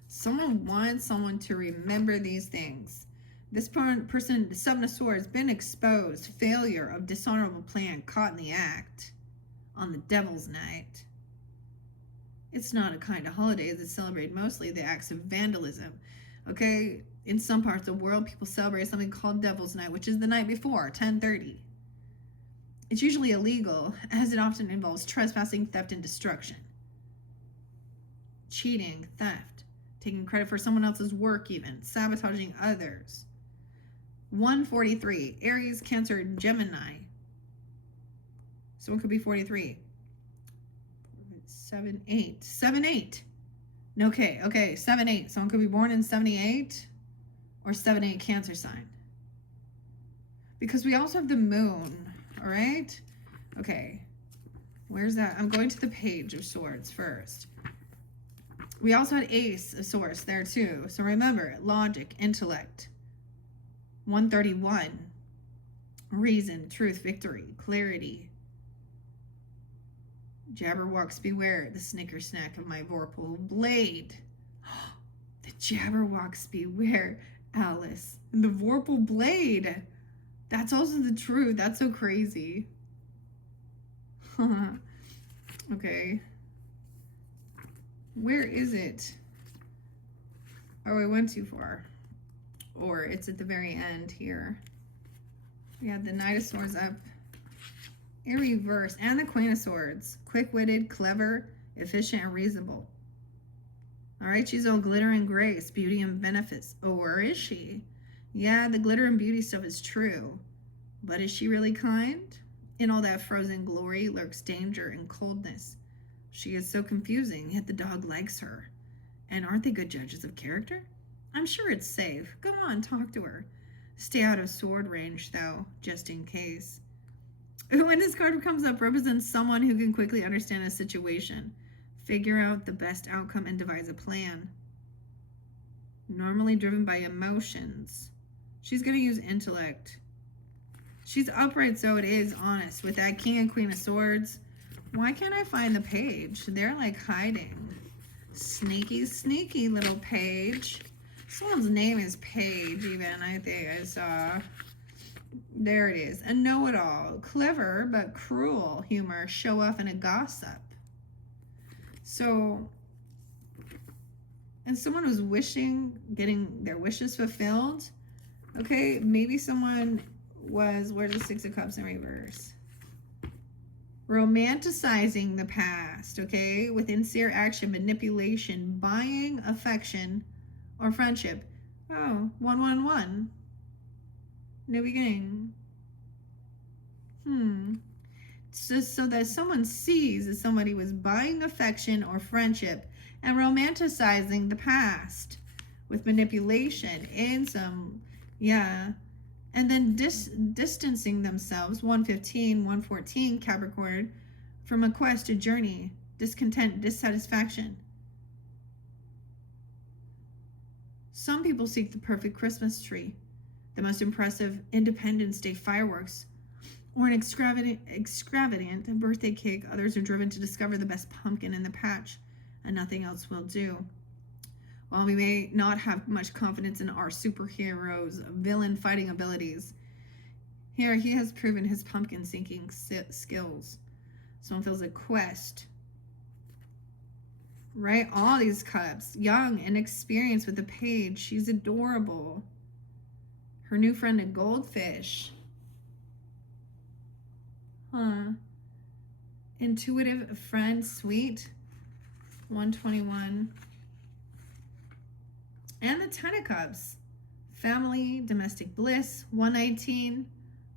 Someone wants someone to remember these things. This person, Seven of Swords, been exposed, failure of dishonorable plan, caught in the act on the Devil's Night. It's not a kind of holiday that celebrate mostly the acts of vandalism. Okay, in some parts of the world, people celebrate something called Devil's Night, which is the night before, 10:30. It's usually illegal, as it often involves trespassing, theft, and destruction. Cheating, theft, taking credit for someone else's work even, sabotaging others. 143, Aries, Cancer, Gemini. Someone could be 43. 7, 8. 7, 8. Okay, 7, 8. Someone could be born in 78 or 7, 8 Cancer sign. Because we also have the moon, all right? Okay, where's that? I'm going to the Page of Swords first. We also had Ace of Swords there too. So remember, logic, intellect. 131, reason, truth, victory, clarity. Jabberwocks beware, the snicker snack of my vorpal blade. The Jabberwocks beware, Alice. And the vorpal blade. That's also the truth. That's so crazy. Okay. Where is it? Oh, I went too far. Or it's at the very end here. We have the Knight of Swords up in reverse. And the Queen of Swords. Quick-witted, clever, efficient, and reasonable. All right, she's all glitter and grace, beauty and benefits. Or is she? Yeah, the glitter and beauty stuff is true. But is she really kind? In all that frozen glory lurks danger and coldness. She is so confusing, yet the dog likes her. And aren't they good judges of character? I'm sure it's safe. Go on, talk to her. Stay out of sword range, though, just in case. When this card comes up, represents someone who can quickly understand a situation, figure out the best outcome, and devise a plan. Normally driven by emotions. She's going to use intellect. She's upright, so it is honest. With that King and Queen of Swords, why can't I find the page? They're like hiding. Sneaky, sneaky little page. Someone's name is Paige, even, I think I saw. There it is. A know-it-all. Clever, but cruel humor. Show off and a gossip. So, and someone was getting their wishes fulfilled. Okay, maybe someone was, where's the Six of Cups in reverse? Romanticizing the past, okay? With insincere action, manipulation, buying affection, or friendship. Oh, 111. New beginning. So that someone sees that somebody was buying affection or friendship and romanticizing the past with manipulation and some, yeah. And then distancing themselves, 115, 114, Capricorn, from a quest, a journey, discontent, dissatisfaction. Some people seek the perfect Christmas tree, the most impressive Independence Day fireworks, or an extravagant birthday cake. Others are driven to discover the best pumpkin in the patch, and nothing else will do. While we may not have much confidence in our superheroes' villain fighting abilities, here he has proven his pumpkin sinking skills. Someone feels a quest. Right? All these cups. Young and experienced with the page. She's adorable. Her new friend, a goldfish. Intuitive friend, sweet. 121. And the Ten of Cups. Family, domestic bliss. 119.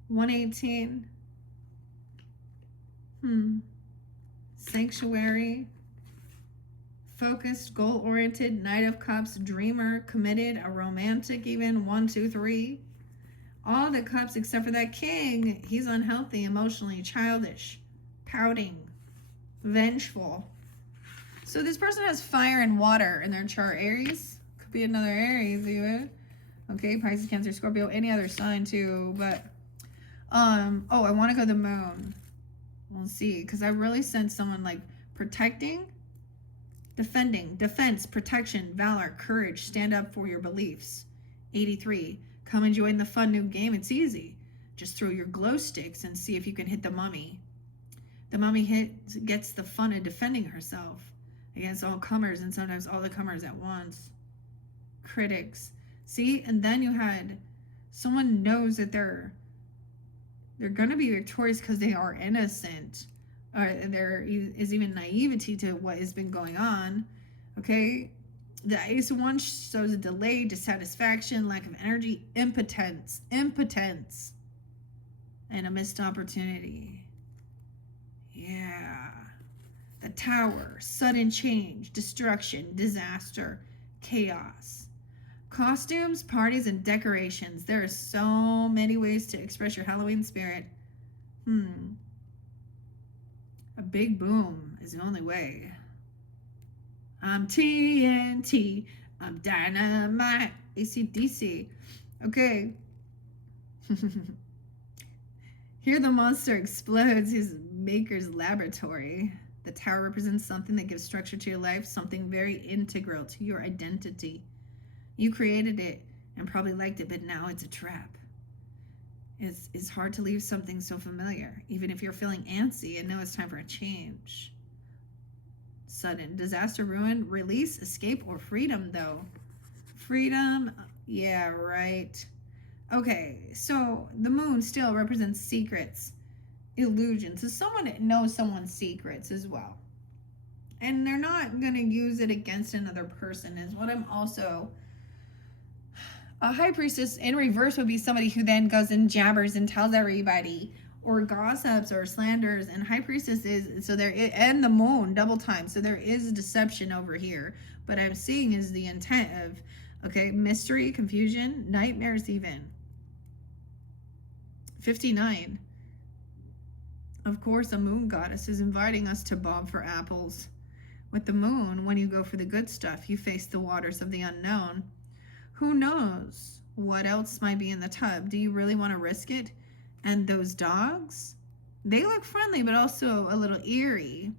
118. Sanctuary. Focused, goal-oriented, Knight of Cups, dreamer, committed, a romantic even, 1, 2, 3. All the cups except for that King. He's unhealthy, emotionally, childish, pouting, vengeful. So this person has fire and water in their chart. Aries. Could be another Aries even. Okay, Pisces, Cancer, Scorpio, any other sign too. But, oh, I want to go to the moon. We'll see. Because I really sense someone like protecting, defending, defense, protection, valor, courage, stand up for your beliefs. 83. Come and join the fun new game. It's easy. Just throw your glow sticks and see if you can hit the mummy. The mummy gets the fun of defending herself against all comers, and sometimes all the comers at once. Critics. See? And then you had someone knows that they're going to be victorious because they are innocent. There is even naivety to what has been going on. Okay? The Ace of Wands shows a delay, dissatisfaction, lack of energy, impotence, and a missed opportunity. Yeah. The Tower, sudden change, destruction, disaster, chaos. Costumes, parties, and decorations. There are so many ways to express your Halloween spirit. A big boom is the only way. I'm TNT. I'm dynamite. AC/DC. Okay. Here the monster explodes his maker's laboratory. The tower represents something that gives structure to your life, something very integral to your identity. You created it and probably liked it, but now it's a trap. It's hard to leave something so familiar, even if you're feeling antsy and know it's time for a change. Sudden disaster, ruin, release, escape, or freedom, though. Freedom, yeah, right. Okay, so the moon still represents secrets, illusions. So someone knows someone's secrets as well. And they're not going to use it against another person, is what I'm also. A high priestess in reverse would be somebody who then goes and jabbers and tells everybody, or gossips or slanders. And high priestess is, so there, and the moon double time. So there is deception over here. But I'm seeing is the intent of, okay, mystery, confusion, nightmares even. 59. Of course, a moon goddess is inviting us to bob for apples. With the moon, when you go for the good stuff, you face the waters of the unknown. Who knows what else might be in the tub? Do you really want to risk it? And those dogs? They look friendly, but also a little eerie.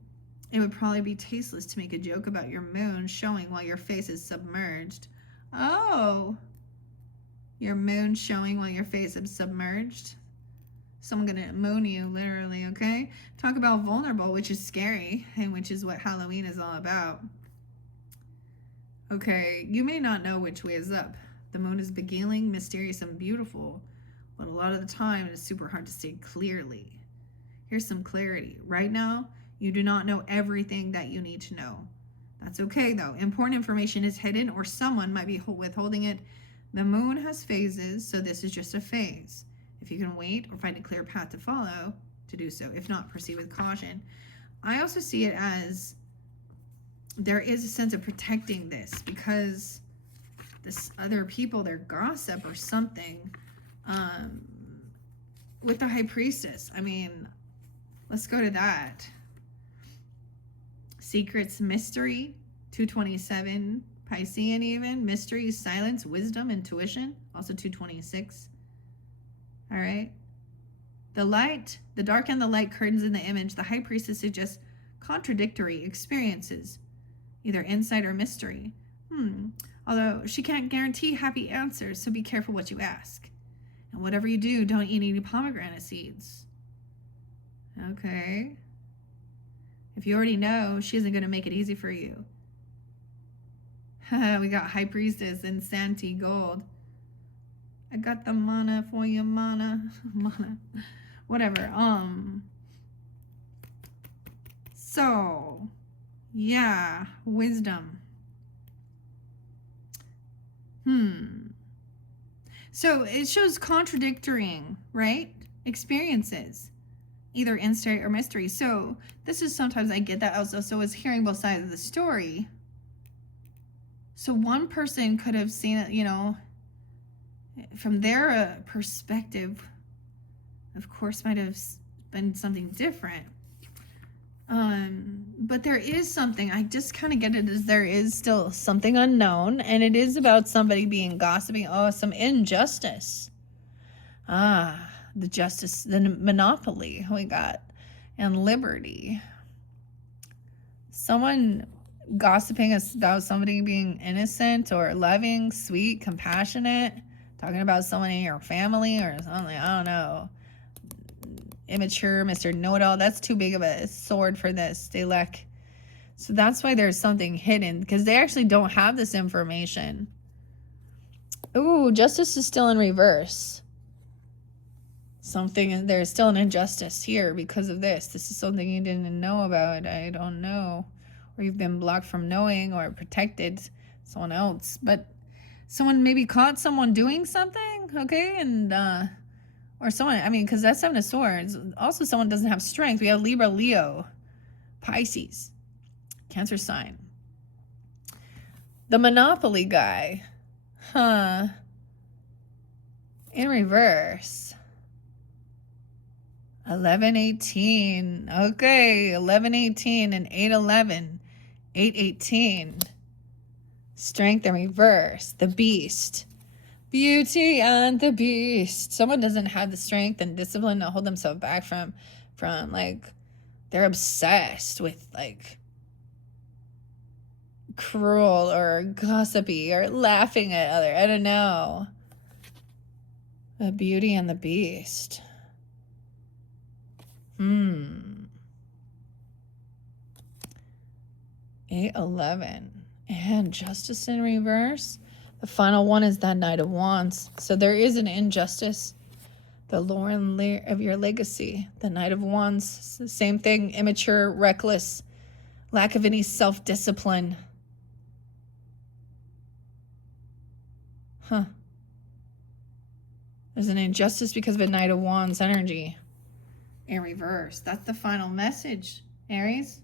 It would probably be tasteless to make a joke about your moon showing while your face is submerged. Oh, your moon showing while your face is submerged? Someone gonna moon you, literally, okay? Talk about vulnerable, which is scary, and which is what Halloween is all about. Okay, you may not know which way is up. The moon is beguiling, mysterious, and beautiful, but a lot of the time it is super hard to see clearly. Here's some clarity. Right now, you do not know everything that you need to know. That's okay, though. Important information is hidden, or someone might be withholding it. The moon has phases, so this is just a phase. If you can wait or find a clear path to follow, to do so. If not, proceed with caution. I also see it as there is a sense of protecting this, because this other people, their gossip or something, with the high priestess. I mean, let's go to that. Secrets, mystery, 227, Piscean even, mystery, silence, wisdom, intuition, also 226. All right. The light, the dark and the light curtains in the image, the high priestess suggests contradictory experiences, either insight or mystery. Although she can't guarantee happy answers, so be careful what you ask. And whatever you do, don't eat any pomegranate seeds. Okay. If you already know, she isn't going to make it easy for you. We got high priestess and Santi gold. I got the mana for you, mana. Mana. Whatever. So, yeah, wisdom. So it shows contradictory, right? Experiences, either insight or mystery. So this is sometimes I get that also. So it's hearing both sides of the story. So one person could have seen it, you know, from their perspective, of course, might have been something different. But there is something, I just kind of get it as there is still something unknown, and it is about somebody being gossiping. Oh, some injustice. The justice, the monopoly we got, and liberty. Someone gossiping about somebody being innocent or loving, sweet, compassionate, talking about someone in your family or something, I don't know. Immature, Mr. Know-It-All. That's too big of a sword for this. They lack. So that's why there's something hidden, because they actually don't have this information. Ooh, justice is still in reverse. Something, there's still an injustice here because of this. This is something you didn't know about. I don't know. Or you've been blocked from knowing or protected someone else. But someone maybe caught someone doing something, okay? And, or someone, I mean, because that's Seven of Swords. Also, someone doesn't have strength. We have Libra, Leo, Pisces, Cancer sign. The Monopoly guy. In reverse. 1118. Okay, 1118 and 811. 818. Strength in reverse. The Beast. Beauty and the Beast. Someone doesn't have the strength and discipline to hold themselves back from like, they're obsessed with like cruel or gossipy or laughing at other. I don't know. The Beauty and the Beast. 8-11. And Justice in reverse. The final one is that Knight of Wands. So there is an injustice. The Lauren of your legacy. The Knight of Wands. Same thing. Immature, reckless, lack of any self-discipline. Huh. There's an injustice because of a Knight of Wands energy. In reverse. That's the final message, Aries.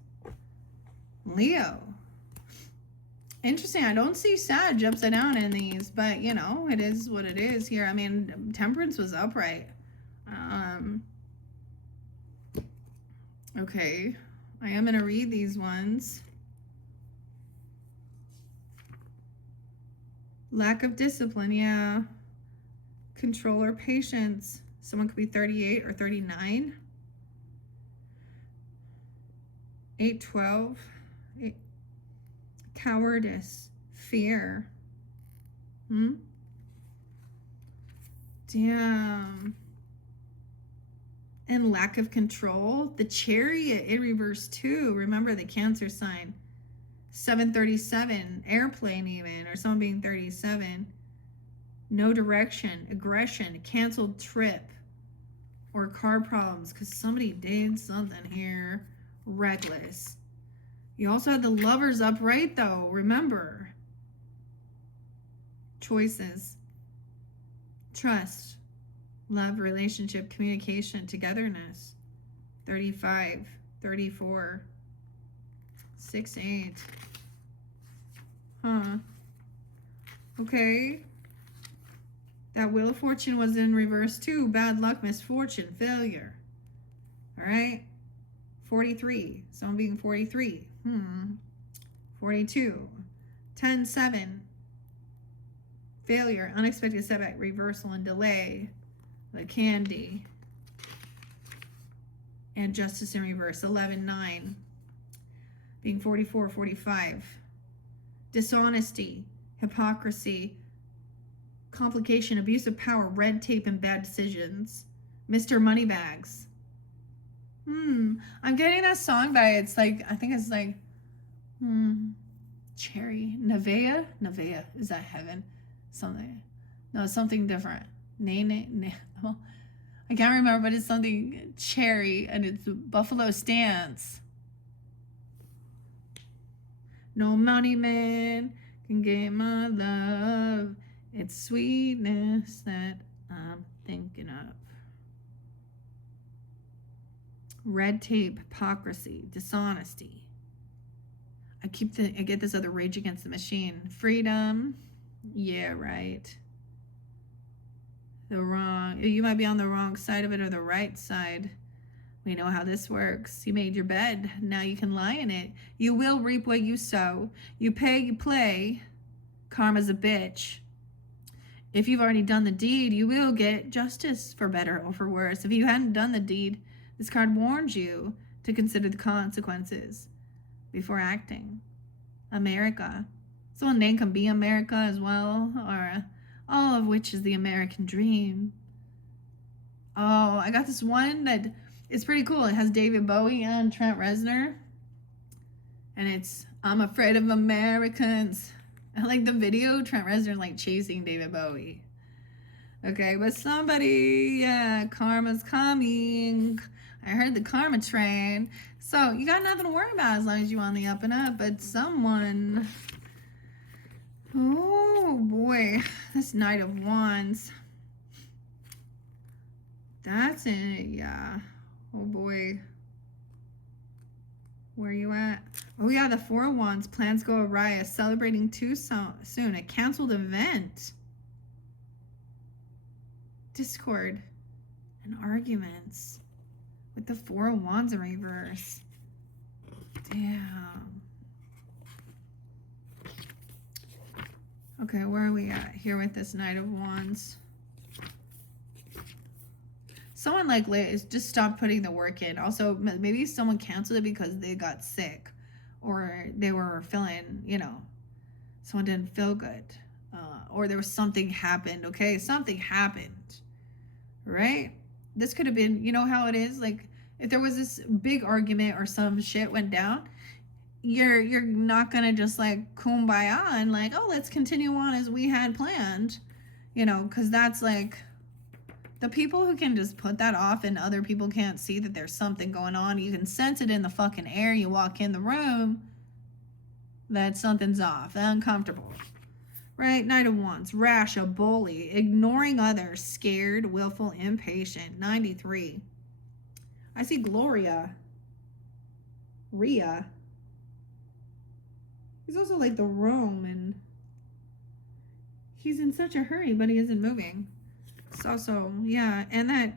Leo. Interesting. I don't see Sag upside down in these, but you know, it is what it is here. I mean, Temperance was upright. Okay. I am going to read these ones. Lack of discipline, yeah. Control or patience. Someone could be 38 or 39. 8-12. Cowardice. Fear. Damn. And lack of control. The Chariot in reverse too. Remember the Cancer sign. 737. Airplane even. Or someone being 37. No direction. Aggression. Canceled trip. Or car problems. Because somebody did something here. Reckless. You also had the Lovers upright though. Remember. Choices. Trust. Love, relationship, communication, togetherness. 35, 34, 6-8. Huh. Okay. That Wheel of Fortune was in reverse too. Bad luck, misfortune, failure. All right. 43. Someone being 43. 42. 10-7. Failure, unexpected setback, reversal, and delay. The Candy. And Justice in reverse. 11-9. Being 44, 45. Dishonesty, hypocrisy, complication, abuse of power, red tape, and bad decisions. Mr. Moneybags. I'm getting that song by, it's like, I think it's like, Cherry. Nevea? Nevea. Is that heaven? Something. No, it's something different. Well, I can't remember, but it's something Cherry, and it's Buffalo Stance. No money man can get my love. It's sweetness that I'm thinking of. Red tape, hypocrisy, dishonesty. I get this other Rage Against the Machine. Freedom. Yeah, right. You might be on the wrong side of it or the right side. We know how this works. You made your bed. Now you can lie in it. You will reap what you sow. You pay, you play. Karma's a bitch. If you've already done the deed, you will get justice, for better or for worse. If you hadn't done the deed, this card warns you to consider the consequences before acting. America. Someone name can be America as well, or all of which is the American dream. Oh, I got this one that it's pretty cool. It has David Bowie and Trent Reznor. And it's, I'm afraid of Americans. I like the video, Trent Reznor like chasing David Bowie. Okay, but somebody, yeah, karma's coming. I heard the karma train. So you got nothing to worry about as long as you on the up and up. But someone, oh boy, this Knight of Wands. That's it, yeah. Oh boy. Where are you at? Oh yeah, the Four of Wands. Plans go awry. Celebrating too soon. A canceled event. Discord and arguments with the Four of Wands in reverse. Damn. Okay, where are we at here with this Knight of Wands? Someone like just stopped putting the work in. Also, maybe someone canceled it because they got sick or they were feeling, you know, someone didn't feel good or there was something happened. Okay, something happened. right? This could have been, you know how it is? Like, if there was this big argument or some shit went down, you're not gonna just like kumbaya and like, oh, let's continue on as we had planned, you know, because that's like the people who can just put that off and other people can't see that there's something going on. You can sense it in the fucking air. You walk in the room that something's off, uncomfortable. Right? Knight of Wands, rash, a bully, ignoring others, scared, willful, impatient. 93. I see Gloria. Rhea. He's also like the Roman. He's in such a hurry, but he isn't moving. It's also, yeah, and that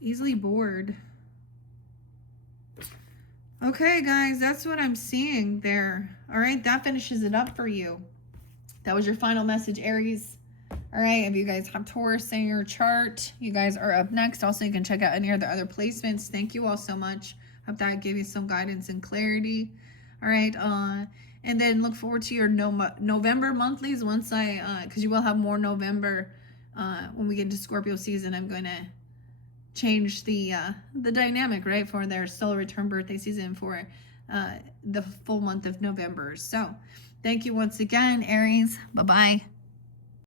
easily bored. Okay, guys, that's what I'm seeing there. All right, that finishes it up for you. That was your final message, Aries. All right, if you guys have Taurus in your chart, you guys are up next. Also, you can check out any of the other placements. Thank you all so much. Hope that gave you some guidance and clarity. All right, and then look forward to your November monthlies once because you will have more November when we get into Scorpio season. I'm going to change the dynamic, right, for their solar return birthday season for the full month of November. So thank you once again, Aries. Bye-bye.